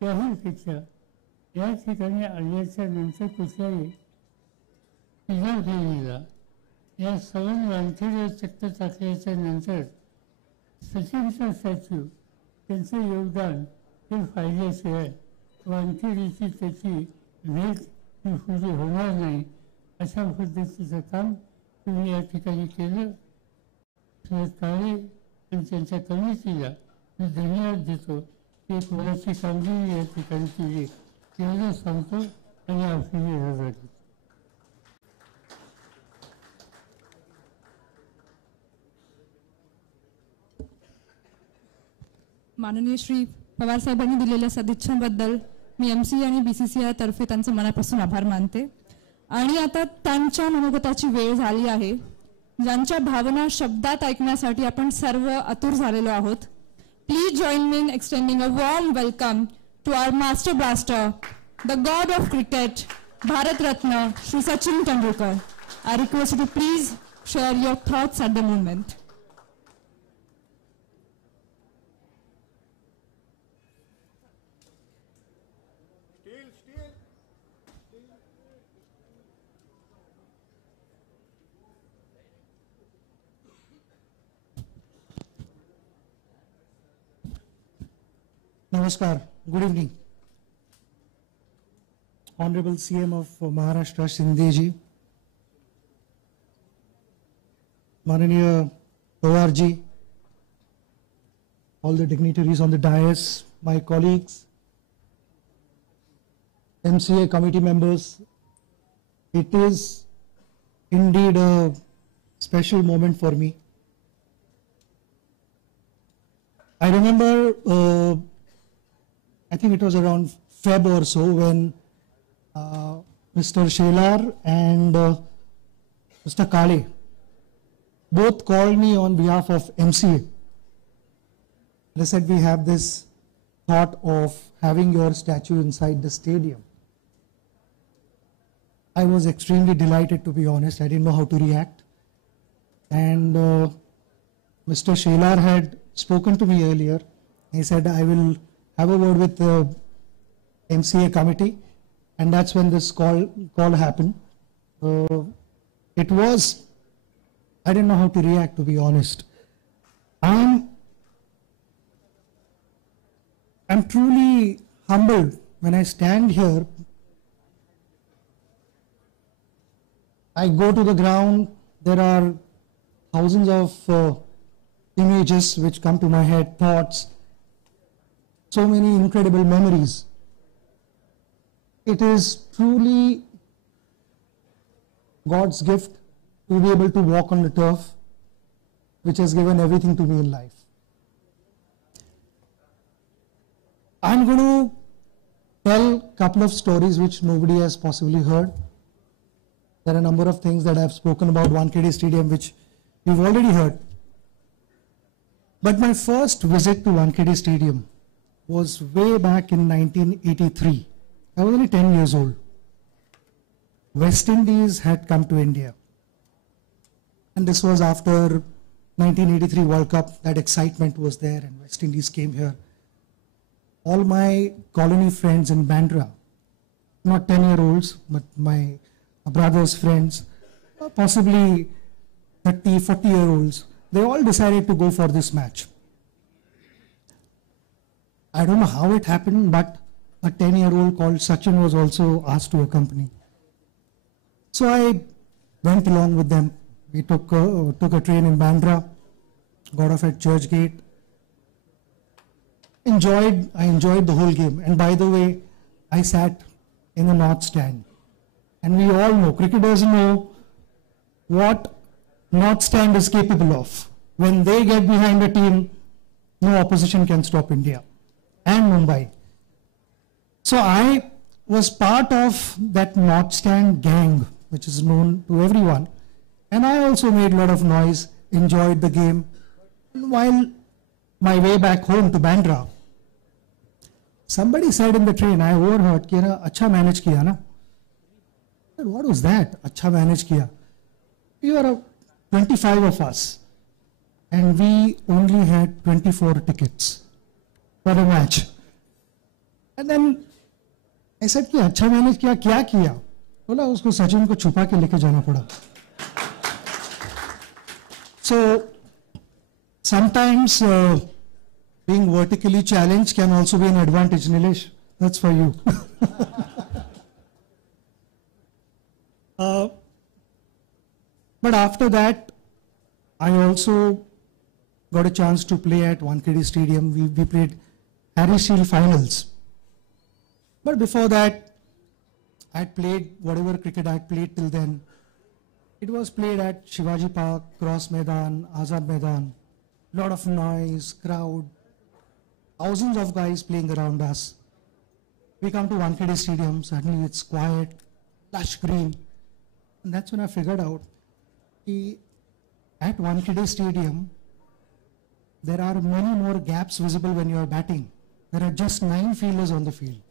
त्याहीपेक्षा या ठिकाणी आल्याच्या नंतर कुठल्याही तिघा फेरीला या सवन वानखेडे चक्क टाकल्याच्या नंतर सचिनचा स्टॅच्यू त्यांचं योगदान हे पाहिल्याशिवाय वानखेडेची त्याची भेट ही पुढे होणार नाही. अशा पद्धतीचं काम तुम्ही या ठिकाणी केलं. काळे आणि त्यांच्या कमिटीला मी धन्यवाद देतो की एक मुलाची कामगिरी या ठिकाणी केली एवढं सांगतो आणि आपली रजा घेतो. माननीय श्री पवार साहेबांनी दिलेल्या सदिच्छांबद्दल मी MCA आणि BCCI तर्फे त्यांचे मनापासून आभार मानते. आणि आता त्यांच्या मनोगताची वेळ झाली आहे, ज्यांच्या भावना शब्दात ऐकण्यासाठी आपण सर्व आतुर झालेलो आहोत. Please join me in extending a warm welcome to our master blaster, the god of cricket, Bharat Ratna Shri Sachin Tendulkar. I request you to please share your thoughts at the moment. Namaskar, good evening. Honorable CM of Maharashtra, Shinde ji, Mananiya Pawar ji, all the dignitaries on the dais, my colleagues, MCA committee members, it is indeed a special moment for me. I remember I think it was around Feb or so when Mr. Shelar and Mr. Kale both called me on behalf of MCA. They said we have this thought of having your statue inside the stadium. I was extremely delighted, to be honest. I didn't know how to react. And Mr. Shelar had spoken to me earlier. He said, I will have a word with the MCA committee, and that's when this call happened. It was, I didn't know how to react, to be honest. I'm truly humbled when I stand here. I go to the ground, there are thousands of images which come to my head, thoughts, so many incredible memories. it is truly God's gift to be able to walk on the turf, which has given everything to me in life. I'm going to tell a couple of stories which nobody has possibly heard. There are a number of things that I've spoken about Wankhede Stadium which you've already heard. But my first visit to Wankhede Stadium was way back in 1983. I was only 10 years old. West Indies had come to India. And this was after 1983 World Cup. That excitement was there and West Indies came here. All my colony friends in Bandra, not 10-year-olds, but my brothers' friends, possibly 30, 40-year-olds, they all decided to go for this match. I don't know how it happened, but a 10-year-old called Sachin was also asked to accompany. So I went along with them. We took a train in Bandra, got off at Churchgate. I enjoyed the whole game. And by the way, I sat in the north stand. And we all know, cricketers know what north stand is capable of. When they get behind a team, no opposition can stop India and Mumbai. So I was part of that north stand gang, which is known to everyone. And I also made a lot of noise, enjoyed the game. And while my way back home to Bandra, somebody said in the train, I overheard, कि ना अच्छा manage KIA ना. I said, what was that? अच्छा manage KIA. We were 25 of us, and we only had 24 tickets for a match. And then I said कि अच्छा manage KIA, क्या KIA? बोला उसको सचिन को छुपा के लेके जाना पड़ा. So sometimes being vertically challenged can also be an advantage, Nilesh. That's for you. But after that, I also got a chance to play at Wankhede Stadium. We played Harry Shield finals. But before that, I had played whatever cricket I had played till then. It was played at Shivaji Park, Cross Maidan, Azad Maidan. Lot of noise, crowd, thousands of guys playing around us. We come to Wankhede Stadium, suddenly it's quiet, lush green. And that's when I figured out at Wankhede Stadium, there are many more gaps visible when you are batting. There are just 9 fielders on the field.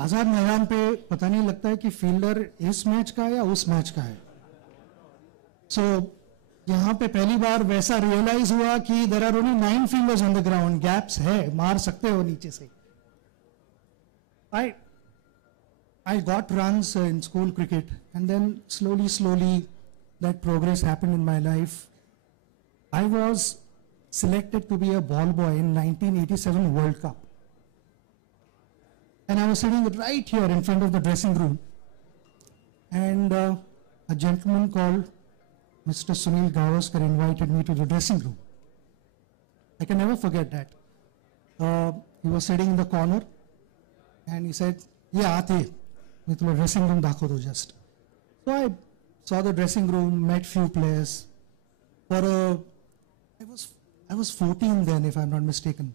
Azad Maidan पे पता नहीं लगता है कि fielder इस match का है या उस match का है. So यहाँ पे पहली बार वैसा रियलाइज हुआ कि there are only 9 fielders on the ground. Gaps है, मार सकते हो नीचे से. I got runs in school cricket, and then slowly that progress happened in my life. I was selected to be a ball boy in 1987 World Cup. And I was sitting right here in front of the dressing room. And a gentleman called Mr. Sunil Gavaskar invited me to the dressing room. I can never forget that. He was sitting in the corner and he said, "Ye aate, मैं तुम्हें dressing room Dakho though just." So I saw the dressing room, met few players. I was 14 then, if I'm not mistaken.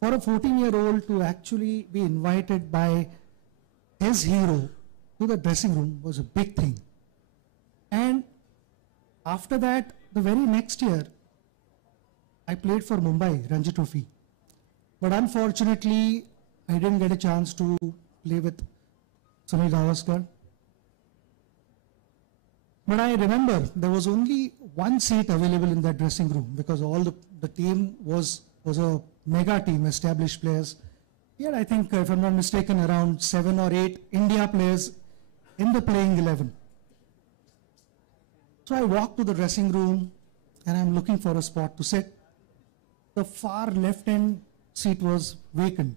For a 14-year-old to actually be invited by his hero to the dressing room was a big thing. And after that, the very next year, I played for Mumbai, Ranji Trophy. But unfortunately, I didn't get a chance to play with Sunil Gavaskar. But I remember there was only one seat available in that dressing room because all the team was a mega team, established players. Here, I think, if I'm not mistaken, around 7 or 8 India players in the playing 11. So I walked to the dressing room and I'm looking for a spot to sit. The far left-hand seat was vacant.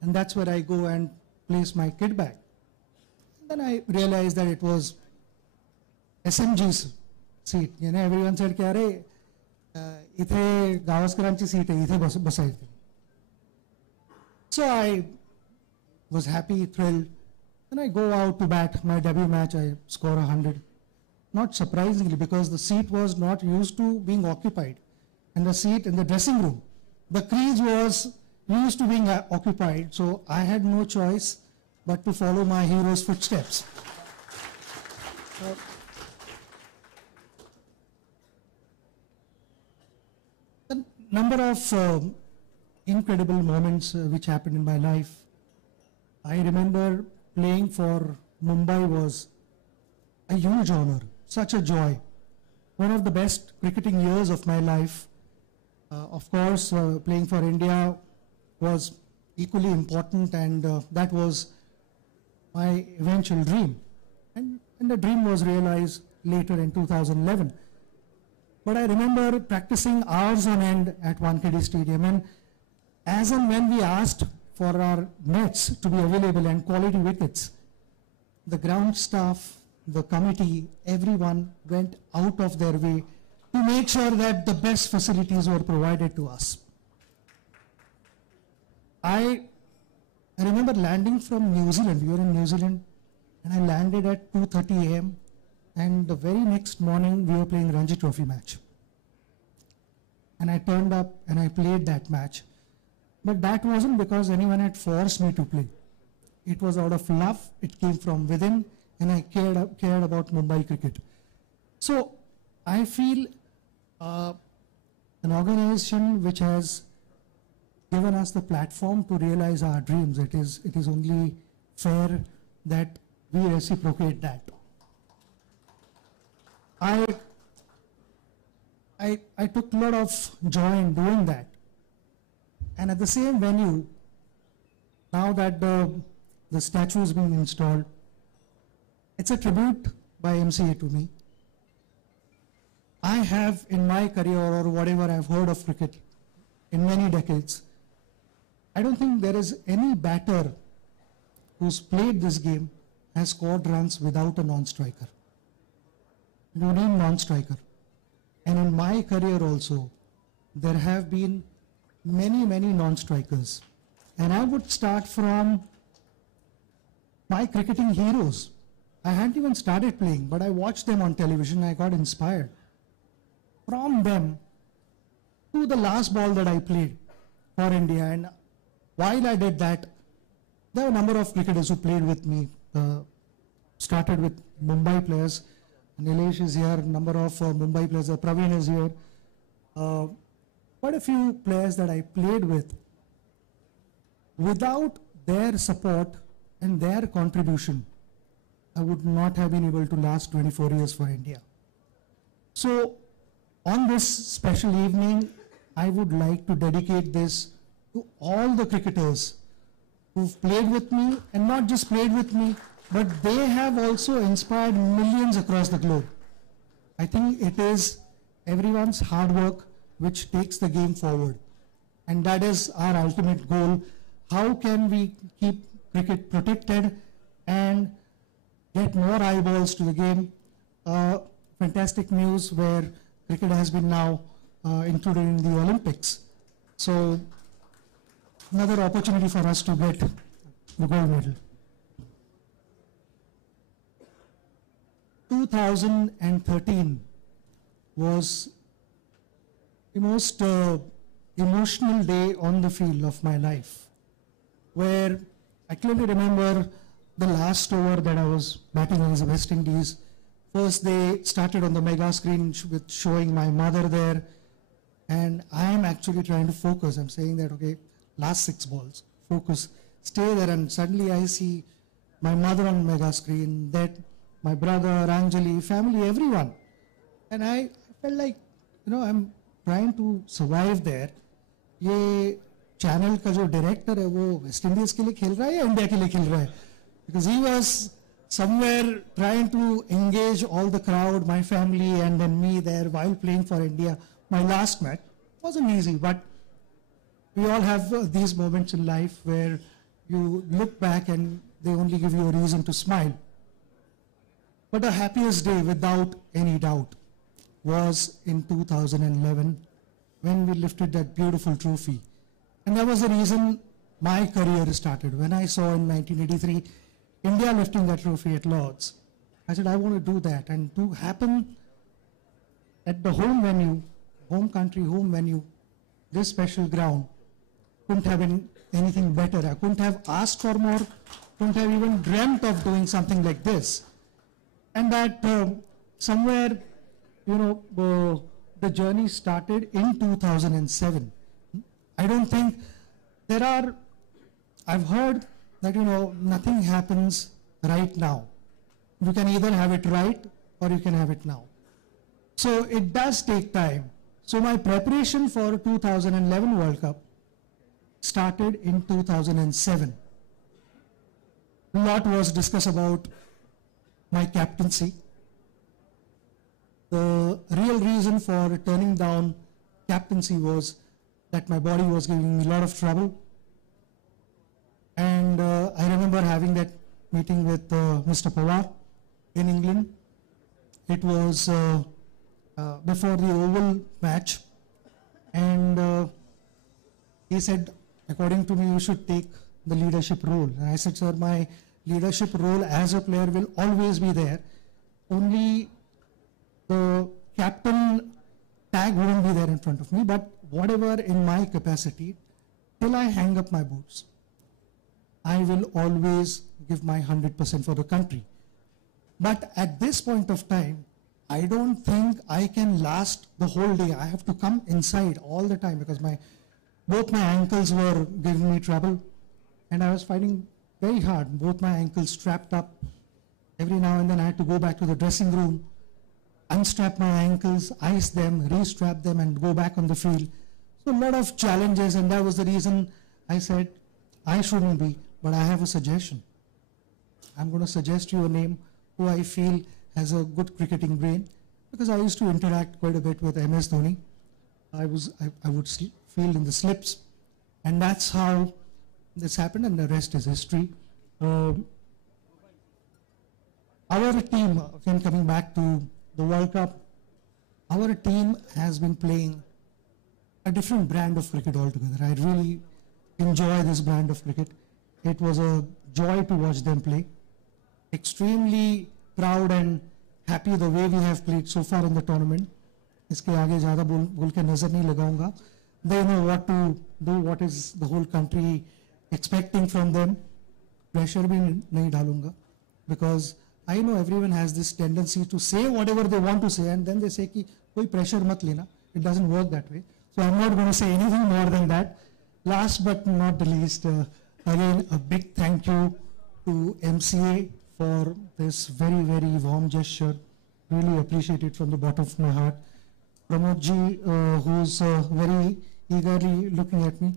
And that's where I go and place my kit bag. Then I realized that it was SMG's seat. You know, everyone said, "Kya इथे गावस्करांची seat आहे, इथे बसायचं." So I was happy, thrilled. Then I go out to bat my debut match, I score 100. Not surprisingly, because the seat was not used to being occupied. And the seat in the dressing room, the crease was used to being occupied. So I had no choice but to follow my hero's footsteps. A number of incredible moments which happened in my life. I remember playing for Mumbai was a huge honor, such a joy. One of the best cricketing years of my life. Of course, playing for India was equally important, and that was my eventual dream. And the dream was realized later in 2011. But I remember practicing hours on end at Wankhede Stadium, and as and when we asked for our nets to be available and quality wickets, the ground staff, the committee, everyone went out of their way to make sure that the best facilities were provided to us. I remember landing from New Zealand. We were in New Zealand, and I landed at 2:30 a.m. And the very next morning, we were playing Ranji Trophy match. And I turned up and I played that match. But that wasn't because anyone had forced me to play. It was out of love. It came from within, and I cared about Mumbai cricket. So I feel an organization which has given us the platform to realize our dreams. It is only fair that we reciprocate that. I took a lot of joy in doing that. And at the same venue, now that the statue is being installed, it's a tribute by MCA to me. I have in my career, or whatever I've heard of cricket in many decades, I don't think there is any batter who's played this game has scored runs without a non-striker. You need non-striker. And in my career also, there have been many non-strikers. And I would start from my cricketing heroes. I hadn't even started playing, but I watched them on television. I got inspired. From them to the last ball that I played for India. And while I did that, there were a number of cricketers who played with me. Started with Mumbai players. Nilesh is here, a number of Mumbai players. Praveen is here. Quite a few players that I played with. Without their support and their contribution, I would not have been able to last 24 years for India. So, on this special evening, I would like to dedicate this to all the cricketers who've played with me, and not just played with me, but they have also inspired millions across the globe. I think it is everyone's hard work which takes the game forward. And that is our ultimate goal. How can we keep cricket protected and get more eyeballs to the game? Fantastic news where cricket has been now included in the Olympics. So another opportunity for us to get the gold medal. 2013 was the most emotional day on the field of my life, where I clearly remember the last over that I was batting against the West Indies. First they started on the mega screen with showing my mother there, and I am actually trying to focus. I'm saying that, okay, last 6 balls, focus, stay there, and suddenly I see my mother on mega screen, that my brother, Anjali, family, everyone. And I felt like, I'm trying to survive there. ये channel का जो director है वो West Indies के लिए खेल रहा है या India के लिए खेल रहा है? Because he was somewhere trying to engage all the crowd, my family, and then me there while playing for India. My last match wasn't easy, but we all have these moments in life where you look back and they only give you a reason to smile. But the happiest day, without any doubt, was in 2011 when we lifted that beautiful trophy. And that was the reason my career started. When I saw in 1983 India lifting that trophy at Lord's, I said, I want to do that. And to happen at the home venue, home country, home venue, this special ground, couldn't have been anything better. I couldn't have asked for more, couldn't have even dreamt of doing something like this. And that somewhere, the journey started in 2007. I don't think I've heard that, nothing happens right now. You can either have it right or you can have it now. So it does take time. So my preparation for 2011 World Cup started in 2007. A lot was discussed about my captaincy. The real reason for turning down captaincy was that my body was giving me a lot of trouble. And I remember having that meeting with Mr. Pawar in England. It was before the Oval match. And he said, according to me, you should take the leadership role. And I said, sir, my leadership role as a player will always be there. Only the captain tag wouldn't be there in front of me, but whatever in my capacity, till I hang up my boots, I will always give my 100% for the country. But at this point of time, I don't think I can last the whole day. I have to come inside all the time because both my ankles were giving me trouble, and I was fighting very hard. Both my ankles strapped up. Every now and then I had to go back to the dressing room, unstrap my ankles, ice them, restrap them, and go back on the field. So a lot of challenges, and that was the reason I said I shouldn't be, but I have a suggestion. I'm going to suggest you a name who I feel has a good cricketing brain, because I used to interact quite a bit with MS Dhoni. I would field in the slips, and that's how this happened, and the rest is history. Our team, again coming back to the World Cup, our team has been playing a different brand of cricket altogether. I really enjoy this brand of cricket. It was a joy to watch them play. Extremely proud and happy the way we have played so far in the tournament. इसके आगे ज़्यादा बोल के नज़र नहीं लगाऊंगा. They know what to do, what is the whole country expecting from them. Pressure भी नहीं डालूंगा, because I know everyone has this tendency to say whatever they want to say, and then they say कि कोई pressure मत लेना. It doesn't work that way. So I'm not going to say anything more than that. Last but not the least, again a big thank you to MCA for this very, very warm gesture. Really appreciate it from the bottom of my heart. Pramod ji, who's very eagerly looking at me.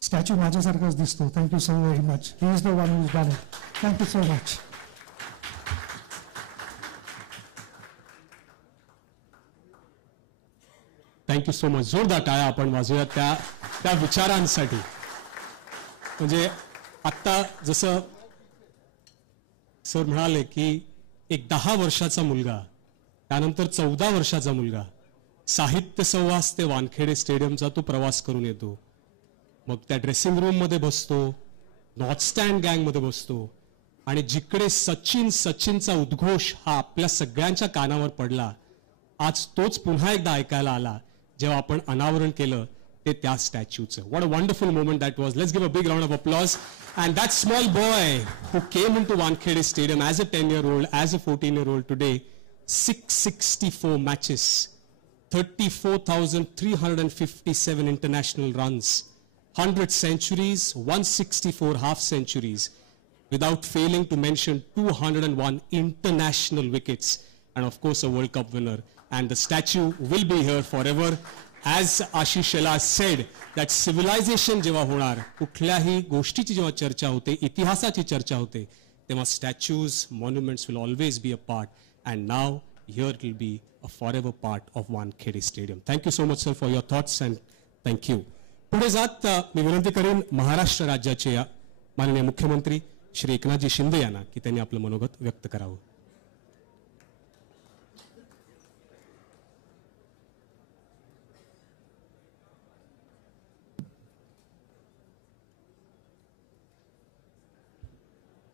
Statue माझ्यासारखाच दिसतो. Thank you so very much. He is the one who's done it. Thank you so much. Thank you so much. जोरदार टाळ्या आपण वाजूया त्या विचारांसाठी. म्हणजे आत्ता जसं sir म्हणाले की एक 10 वर्षाचा मुलगा, त्यानंतर 14 वर्षाचा मुलगा साहित्य संवास ते वानखेडे स्टेडियमचा तो प्रवास करून येतो. मग त्या ड्रेसिंग रूम मध्ये बसतो, नॉट स्टँड गँग मध्ये बसतो, आणि जिकडे सचिनचा उद्घोष हा आपल्या सगळ्यांच्या कानावर पडला, आज तोच पुन्हा एकदा ऐकायला आला जेव्हा आपण अनावरण केलं ते त्या स्टॅच्यूचं. What a wonderful moment that was. Let's give a big round of applause. And that small boy who came into Wankhede Stadium as a 10-year-old, as a 14-year-old today, 664 matches, 34,357 international runs, 100 centuries, 164 half centuries, without failing to mention 201 international wickets, and of course a World Cup winner. And the statue will be here forever. As Ashish Shela said, that civilization जेव्हा होणार, कुठल्याही गोष्टीची जेव्हा चर्चा होते, इतिहासाची चर्चा होते, तेव्हा statues, monuments will always be a part, and now here it will be a forever part of Wankhede Stadium. Thank you so much, sir, for your thoughts, and thank you. पुढे जात मी विनंती करेन महाराष्ट्र राज्याचे माननीय मुख्यमंत्री श्री एकनाथजी शिंदे यांना की त्यांनी आपलं मनोगत व्यक्त करावं.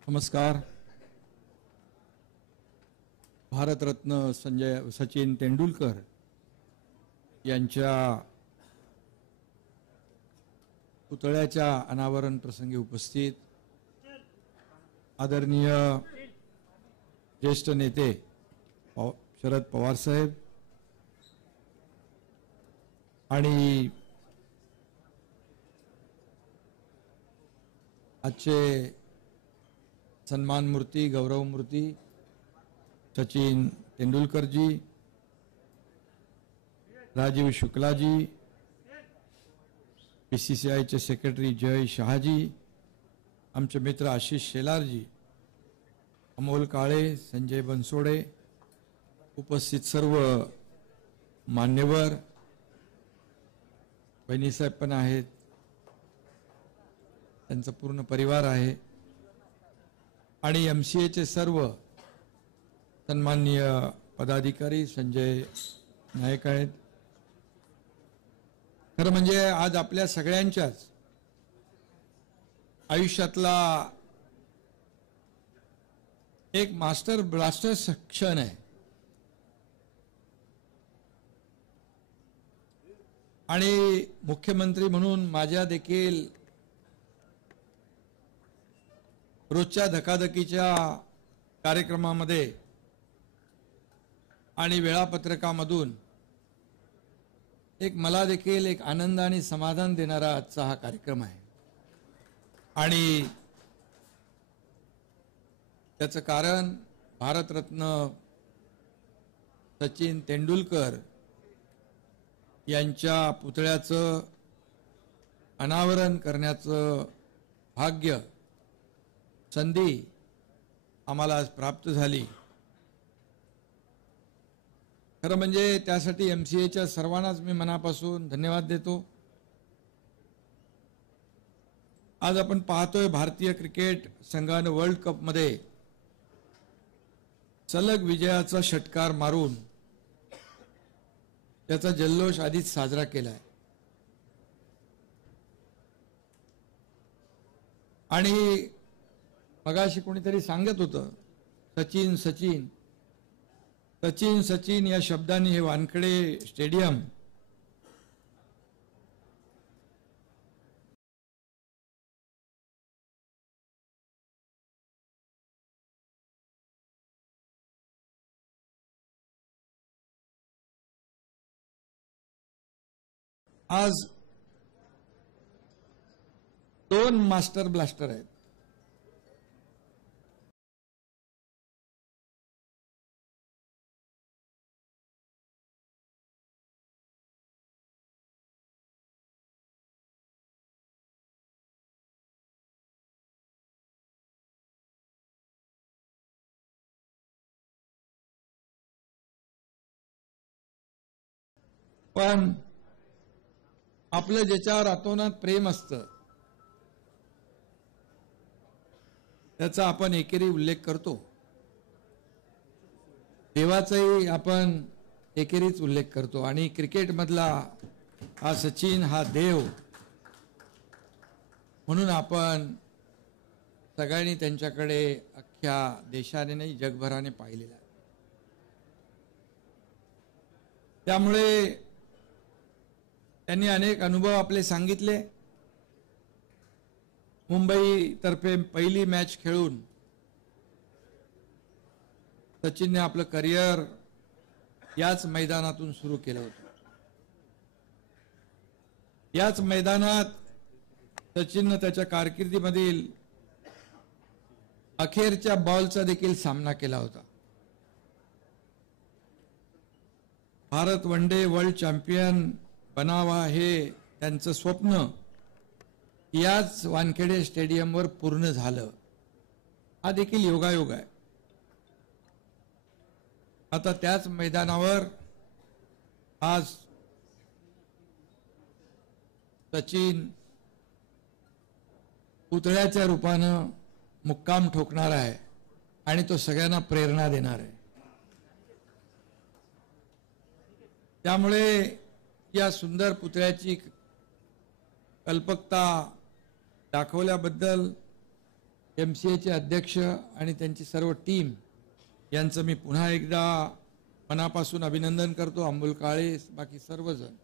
नमस्कार. भारतरत्न सचिन तेंडुलकर यांच्या पुतळ्याच्या अनावरण प्रसंगी उपस्थित आदरणीय ज्येष्ठ नेते शरद पवार साहेब आणि आजचे सन्मान मूर्ती गौरव मूर्ती सचिन तेंदुलकर जी, राजीव शुक्ला जी, PCCI चे सेक्रेटरी जय शहाजी, आमचे मित्र आशिष शेलार जी, अमोल काळे, संजय बनसोडे, उपस्थित सर्व मान्यवर, बहिणीसाहेब पण आहेत, त्यांचा पूर्ण परिवार आहे आणि MCA चे सर्व सन्माननीय पदाधिकारी संजय नायक आहेत. खरं म्हणजे आज आपल्या सगळ्यांच्याच आयुष्यातला एक मास्टर ब्लास्टर क्षण आहे आणि मुख्यमंत्री म्हणून माझ्या देखील रोजच्या धकाधकीच्या कार्यक्रमामध्ये आणि वेळापत्रकामधून मला देखील एक आनंद आणि समाधान देणारा आजचा हा कार्यक्रम आहे आणि त्याचं कारण भारतरत्न सचिन तेंडुलकर यांच्या पुतळ्याचं अनावरण करण्याचं भाग्य संधी आम्हाला आज प्राप्त झाली. खरं म्हणजे त्यासाठी MCAच्या सर्वांनाच मी मनापासून धन्यवाद देतो. आज आपण पाहतोय भारतीय क्रिकेट संघाने वर्ल्ड कप मध्ये सलग विजयाचा षटकार मारून त्याचा जल्लोष आधीच साजरा केलाय आणि मगाशी कोणीतरी सांगत होतं सचिन सचिन सचिन सचिन या शब्दाने हे वानखेडे स्टेडियम आज 2 मास्टर ब्लास्टर आहेत. पण आपलं ज्याच्यावर अतोनात प्रेम असतं त्याचा आपण एकेरी उल्लेख करतो. देवाचाही आपण एकेरीच उल्लेख करतो आणि क्रिकेटमधला हा सचिन हा देव म्हणून आपण सगळ्यांनी त्यांच्याकडे अख्ख्या देशाने नाही जगभराने पाहिलेला आहे. त्यामुळे त्यांनी अनेक अनुभव आपले सांगितले. मुंबई तर्फे पहिली मॅच खेळून सचिनने आपलं करिअर याच मैदानातून सुरू केलं होतं. याच मैदानात सचिनने त्याच्या कारकिर्दीमधील अखेरच्या बॉलचा देखील सामना केला होता. भारत वनडे वर्ल्ड चॅम्पियन बनावा हे त्यांचं स्वप्न याच वानखेडे स्टेडियमवर पूर्ण झालं. हा देखील योगायोग आहे. आता त्याच मैदानावर आज सचिन पुतळ्याच्या रूपानं मुक्काम ठोकणार आहे आणि तो सगळ्यांना प्रेरणा देणार आहे. त्यामुळे या सुंदर पुतळ्याची कल्पकता दाखवल्याबद्दल MCAचे अध्यक्ष आणि त्यांची सर्व टीम यांचं मी पुन्हा एकदा मनापासून अभिनंदन करतो. अमोल काळे, बाकी सर्वजण.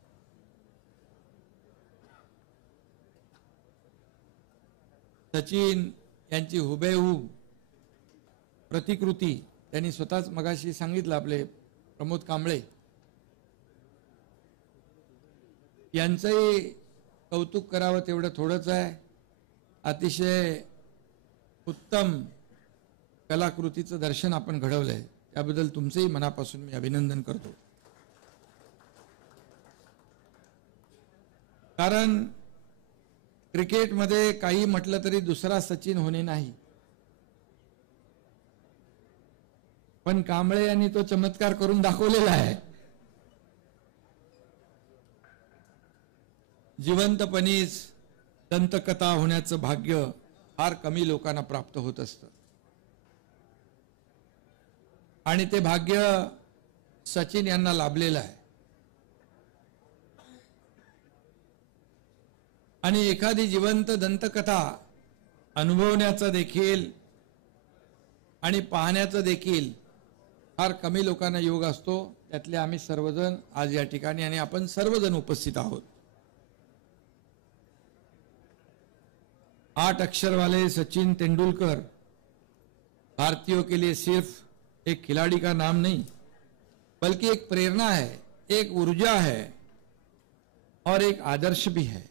सचिन यांची हुबेहूब प्रतिकृती त्यांनी स्वतःच मगाशी सांगितलं, आपले प्रमोद कांबळे यांचंही कौतुक करावं तेवढं थोडंच आहे. अतिशय उत्तम कलाकृतीचं दर्शन आपण घडवलंय, त्याबद्दल तुमचंही मनापासून मी अभिनंदन करतो. कारण क्रिकेटमध्ये काही म्हटलं तरी दुसरा सचिन होणे नाही, पण कांबळे यांनी तो चमत्कार करून दाखवलेला आहे. जिवंतपणीच दंतकथा होण्याचं भाग्य फार कमी लोकांना प्राप्त होत असतं, आणि ते भाग्य सचिन यांना लाभलेलं आहे. आणि एखादी जिवंत दंतकथा अनुभवण्याचा देखील आणि पाहण्याचा देखील फार कमी लोकांना योग असतो. त्यातले आम्ही सर्वजण आज या ठिकाणी आणि आपण सर्वजण उपस्थित आहोत. 8 अक्षर वाले सचिन तेंदुलकर भारतीयों के लिए सिर्फ एक खिलाड़ी का नाम नहीं, बल्कि एक प्रेरणा है, एक ऊर्जा है और एक आदर्श भी है.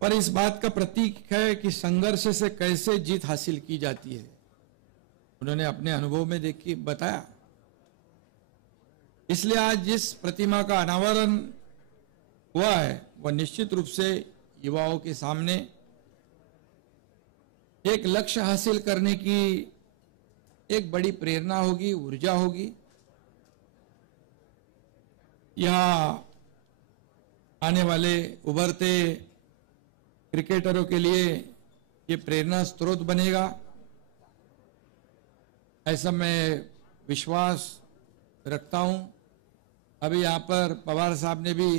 पर इस बात का प्रतीक है कि संघर्ष से कैसे जीत हासिल की जाती है, उन्होंने अपने अनुभव में देखी बताया. इसलिए आज जिस प्रतिमा का अनावरण हुआ है वह निश्चित रूप से युवाओं के सामने एक लक्ष्य हासिल करने की एक बड़ी प्रेरणा होगी, ऊर्जा होगी. यहाँ आने वाले उभरते क्रिकेटरों के लिए ये प्रेरणा स्रोत बनेगा, ऐसा मैं विश्वास रखता हूं. अभी यहाँ पर पवार साहब ने भी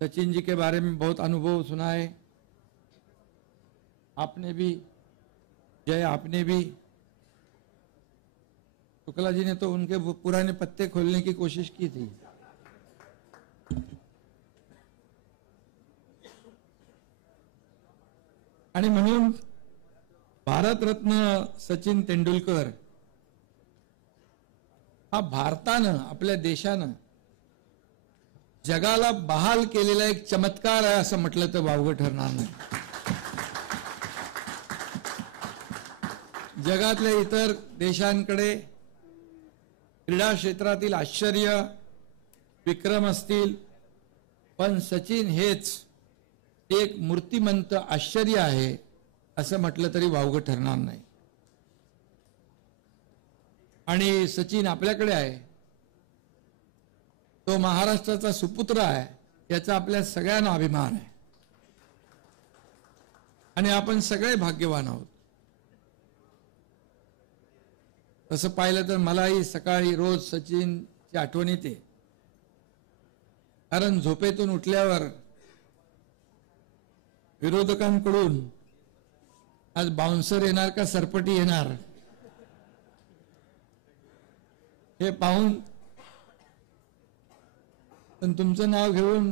सचिन जी के बारे में बहुत अनुभव सुना है, आपने भी, जय आपने भी. शुक्ला जी ने तो उनके पुराने पत्ते खोलने की कोशिश की थी. आणि म्हणून भारतरत्न सचिन तेंडुलकर हा भारतानं, आपल्या देशानं जगाला बहाल केलेला एक चमत्कार आहे असं म्हटलं तर वावगं ठरणार नाही. जगातल्या इतर देशांकडे क्रीडा क्षेत्रातील आश्चर्य विक्रम असतील, पण सचिन हेच एक मूर्तिमंत आश्चर्य आहे असं म्हटलं तरी वावगं ठरणार नाही. आणि सचिन आपल्याकडे आहे, तो महाराष्ट्राचा सुपुत्र आहे, याचा आपल्या सगळ्यांना अभिमान आहे आणि आपण सगळे भाग्यवान आहोत. तसं पाहिलं तर मलाही सकाळी रोज सचिनची आठवण येते, कारण झोपेतून उठल्यावर विरोधकांकडून आज बाउन्सर येणार का सरपटी येणार हे पाहून पण तुमचं नाव घेऊन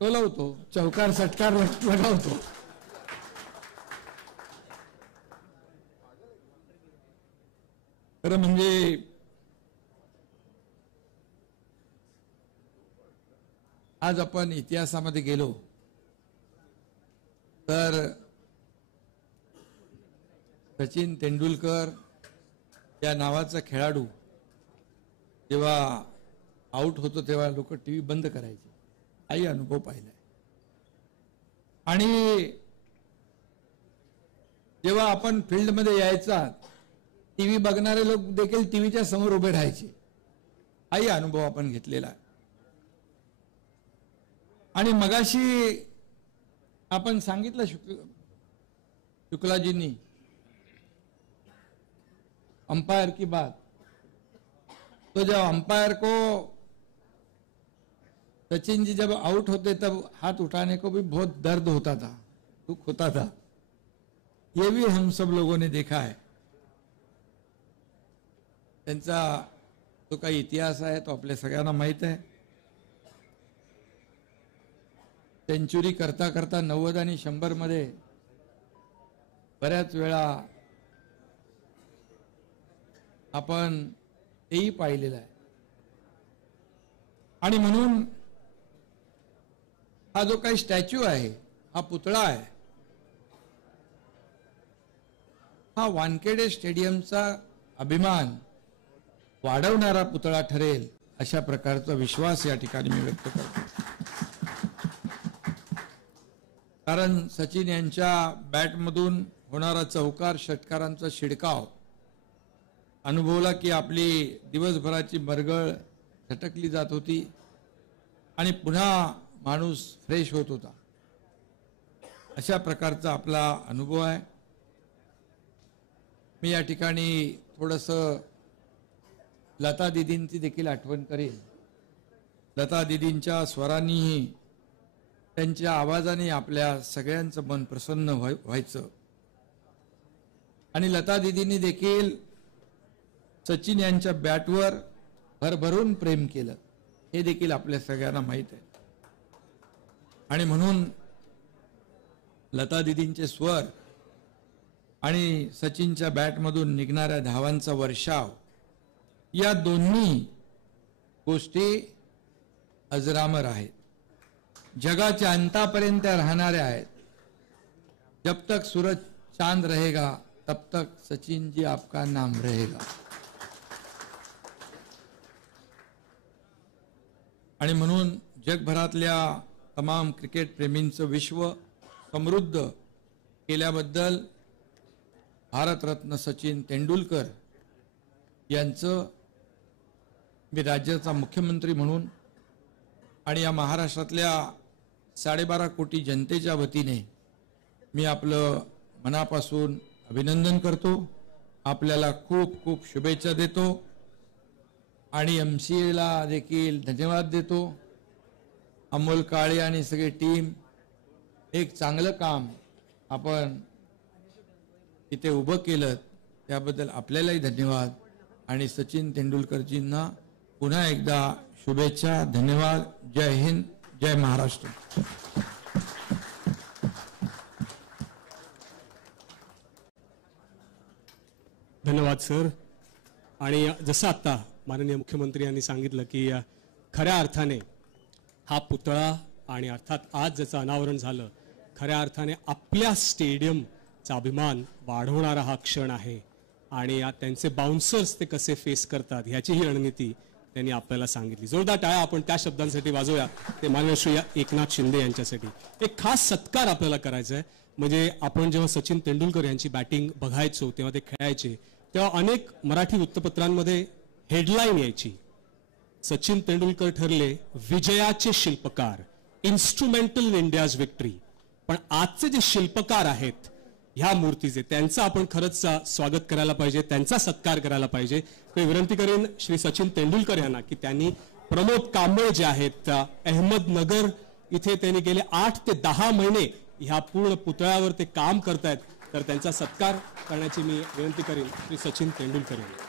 टोलवतो, चौकार सटकार लगावतो. खरं म्हणजे आज आपण इतिहासामध्ये गेलो तर सचिन तेंडुलकर या नावाचा खेळाडू जेव्हा आउट होतो तेव्हा लोक टीव्ही बंद करायचे, हाही अनुभव पाहिलाय. आणि जेव्हा आपण फील्डमध्ये यायचा टीव्ही बघणारे लोक देखील टीव्हीच्या समोर उभे राहायचे, हाही अनुभव आपण घेतलेला आहे. आणि मगाशी आपण सांगितलं शुक्लाजींनी अंपायर की बात, तो जब अंपायर को सचिन जी जब आउट होते तब हाथ उठाने को भी बहुत दर्द होता था, दुख होता था. ये भी हम सब लोगों ने देखा है. त्यांचा जो काही इतिहास आहे तो आपल्या सगळ्यांना माहीत आहे. सेंचुरी करता करता 90 आणि 100 मध्ये बऱ्याच वेळा आपण तेही पाहिलेलं आहे. आणि म्हणून हा जो काही स्टॅच्यू आहे, हा पुतळा आहे, हा वानखेडे स्टेडियमचा अभिमान वाढवणारा पुतळा ठरेल अशा प्रकारचा विश्वास या ठिकाणी मी व्यक्त करतो. कारण सचिन यांच्या बॅटमधून होणारा चौकार षटकारांचा शिडकाव अनुभवला की आपली दिवसभराची मरगळ झटकली जात होती आणि पुन्हा माणूस फ्रेश होत होता. अशा प्रकारचा आपला अनुभव आहे. मी या ठिकाणी थोडंसं लता दीदींची देखील आठवण करेन. लता दीदींच्या स्वरांनीही त्यांच्या आवाजाने आपल्या सगळ्यांचं मन प्रसन्न व्हायचं. आणि लता दीदींनी देखील सचिन यांच्या बॅटवर भरभरून प्रेम केलं, हे देखील आपल्या सगळ्यांना माहीत आहे. आणि म्हणून लता दीदींचे स्वर आणि सचिनच्या बॅटमधून निघणाऱ्या धावांचा वर्षाव, या दोन्ही गोष्टी अजरामर आहेत, जगाच्या अंतापर्यंत राहणाऱ्या आहेत. जब तक सूरज चांद रहेगा तब तक सचिन जी आपका नाम रहेगा. आणि म्हणून जगभरातल्या तमाम क्रिकेट प्रेमींचं विश्व समृद्ध केल्याबद्दल भारतरत्न सचिन तेंडुलकर यांचं मी राज्याचा मुख्यमंत्री म्हणून आणि या महाराष्ट्रातल्या 12.5 कोटी जनतेच्या वतीने मी आपलं मनापासून अभिनंदन करतो. आपल्याला खूप खूप शुभेच्छा देतो आणि MCAला देखील धन्यवाद देतो. अमोल काळे आणि सगळी टीम, एक चांगलं काम आपण इथे उभं केलं त्याबद्दल आपल्यालाही धन्यवाद. आणि सचिन तेंडुलकरजींना पुन्हा एकदा शुभेच्छा, धन्यवाद. जय हिंद, जय महाराष्ट्र. धन्यवाद सर. आणि जसं आता माननीय मुख्यमंत्री यांनी सांगितलं की खऱ्या अर्थाने हा पुतळा आणि अर्थात आज ज्याचं अनावरण झालं, खऱ्या अर्थाने आपल्या स्टेडियमचा अभिमान वाढवणारा हा क्षण आहे. आणि त्यांचे बाउन्सर्स ते कसे फेस करतात ह्याची ही रणनीती त्यांनी आपल्याला सांगितली. जोरदार टाळ्या आपण त्या शब्दांसाठी वाजवूया. ते माननीय श्री एकनाथ शिंदे यांच्यासाठी एक खास सत्कार आपल्याला करायचा आहे. म्हणजे आपण जेव्हा सचिन तेंडुलकर यांची बॅटिंग बघायचो, तेव्हा ते खेळायचे, तेव्हा अनेक मराठी वृत्तपत्रांमध्ये हेडलाईन यायची, सचिन तेंडुलकर ठरले विजयाचे शिल्पकार, इन्स्ट्रुमेंटल इन इंडियाज विक्ट्री. पण आजचे जे शिल्पकार आहेत ह्या मूर्तीचे, त्यांचं आपण खरंच स्वागत करायला पाहिजे, त्यांचा सत्कार करायला पाहिजे. मी विनंती करेन श्री सचिन तेंडुलकर यांना की त्यांनी प्रमोद कांबळे जे आहेत अहमदनगर इथे त्यांनी गेले 8 ते 10 महिने ह्या पूर्ण पुतळ्यावर ते काम करतायत, तर त्यांचा सत्कार करण्याची मी विनंती करेन श्री सचिन तेंडुलकर यांना.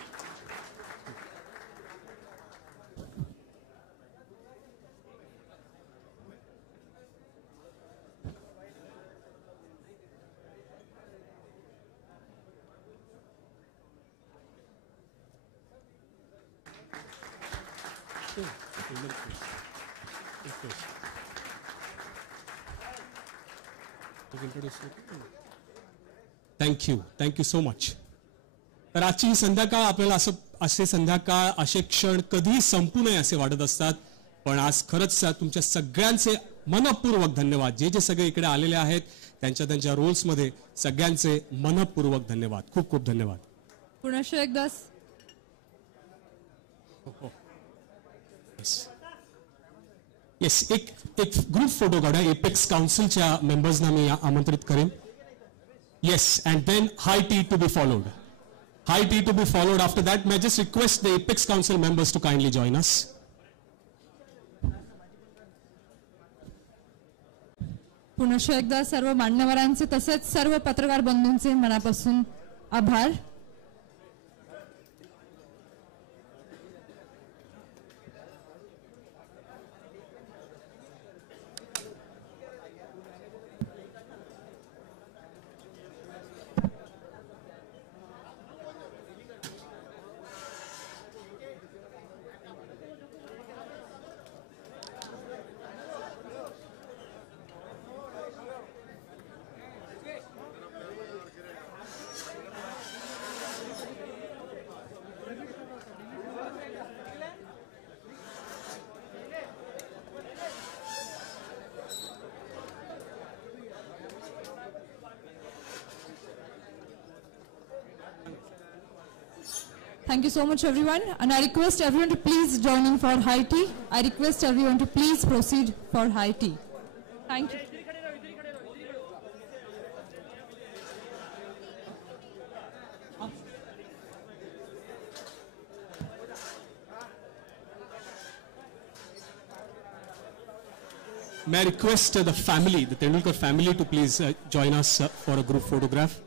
Thank you so much. तर आजची संध्याकाळ आपल्याला असे संध्याकाळ, असे क्षण कधीही संपू नये असे वाटत असतात. पण आज खरंच तुमच्या सगळ्यांचे मनपूर्वक धन्यवाद. जे जे सगळे इकडे आलेले आहेत त्यांच्या रोल्समध्ये सगळ्यांचे मनपूर्वक धन्यवाद. खूप खूप धन्यवाद. पुनश्च एकदा येस, एक ग्रुप फोटो काढा. एपेक्स काउन्सिलच्या मेंबर्सना मी आमंत्रित करेन. Yes, and then high tea to be followed. High tea to be followed after that. May I just request the Apex Council members to kindly join us. पुनश्च एकदा सर्व मान्यवरांचे तसेच सर्व पत्रकार बंधूंचे मनापासून आभार. Thank you so much, everyone. And I request everyone to please join in for high tea. I request everyone to please proceed for high tea. Thank you. May I request the family, the Tendulkar family, to please join us for a group photograph.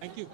Thank you.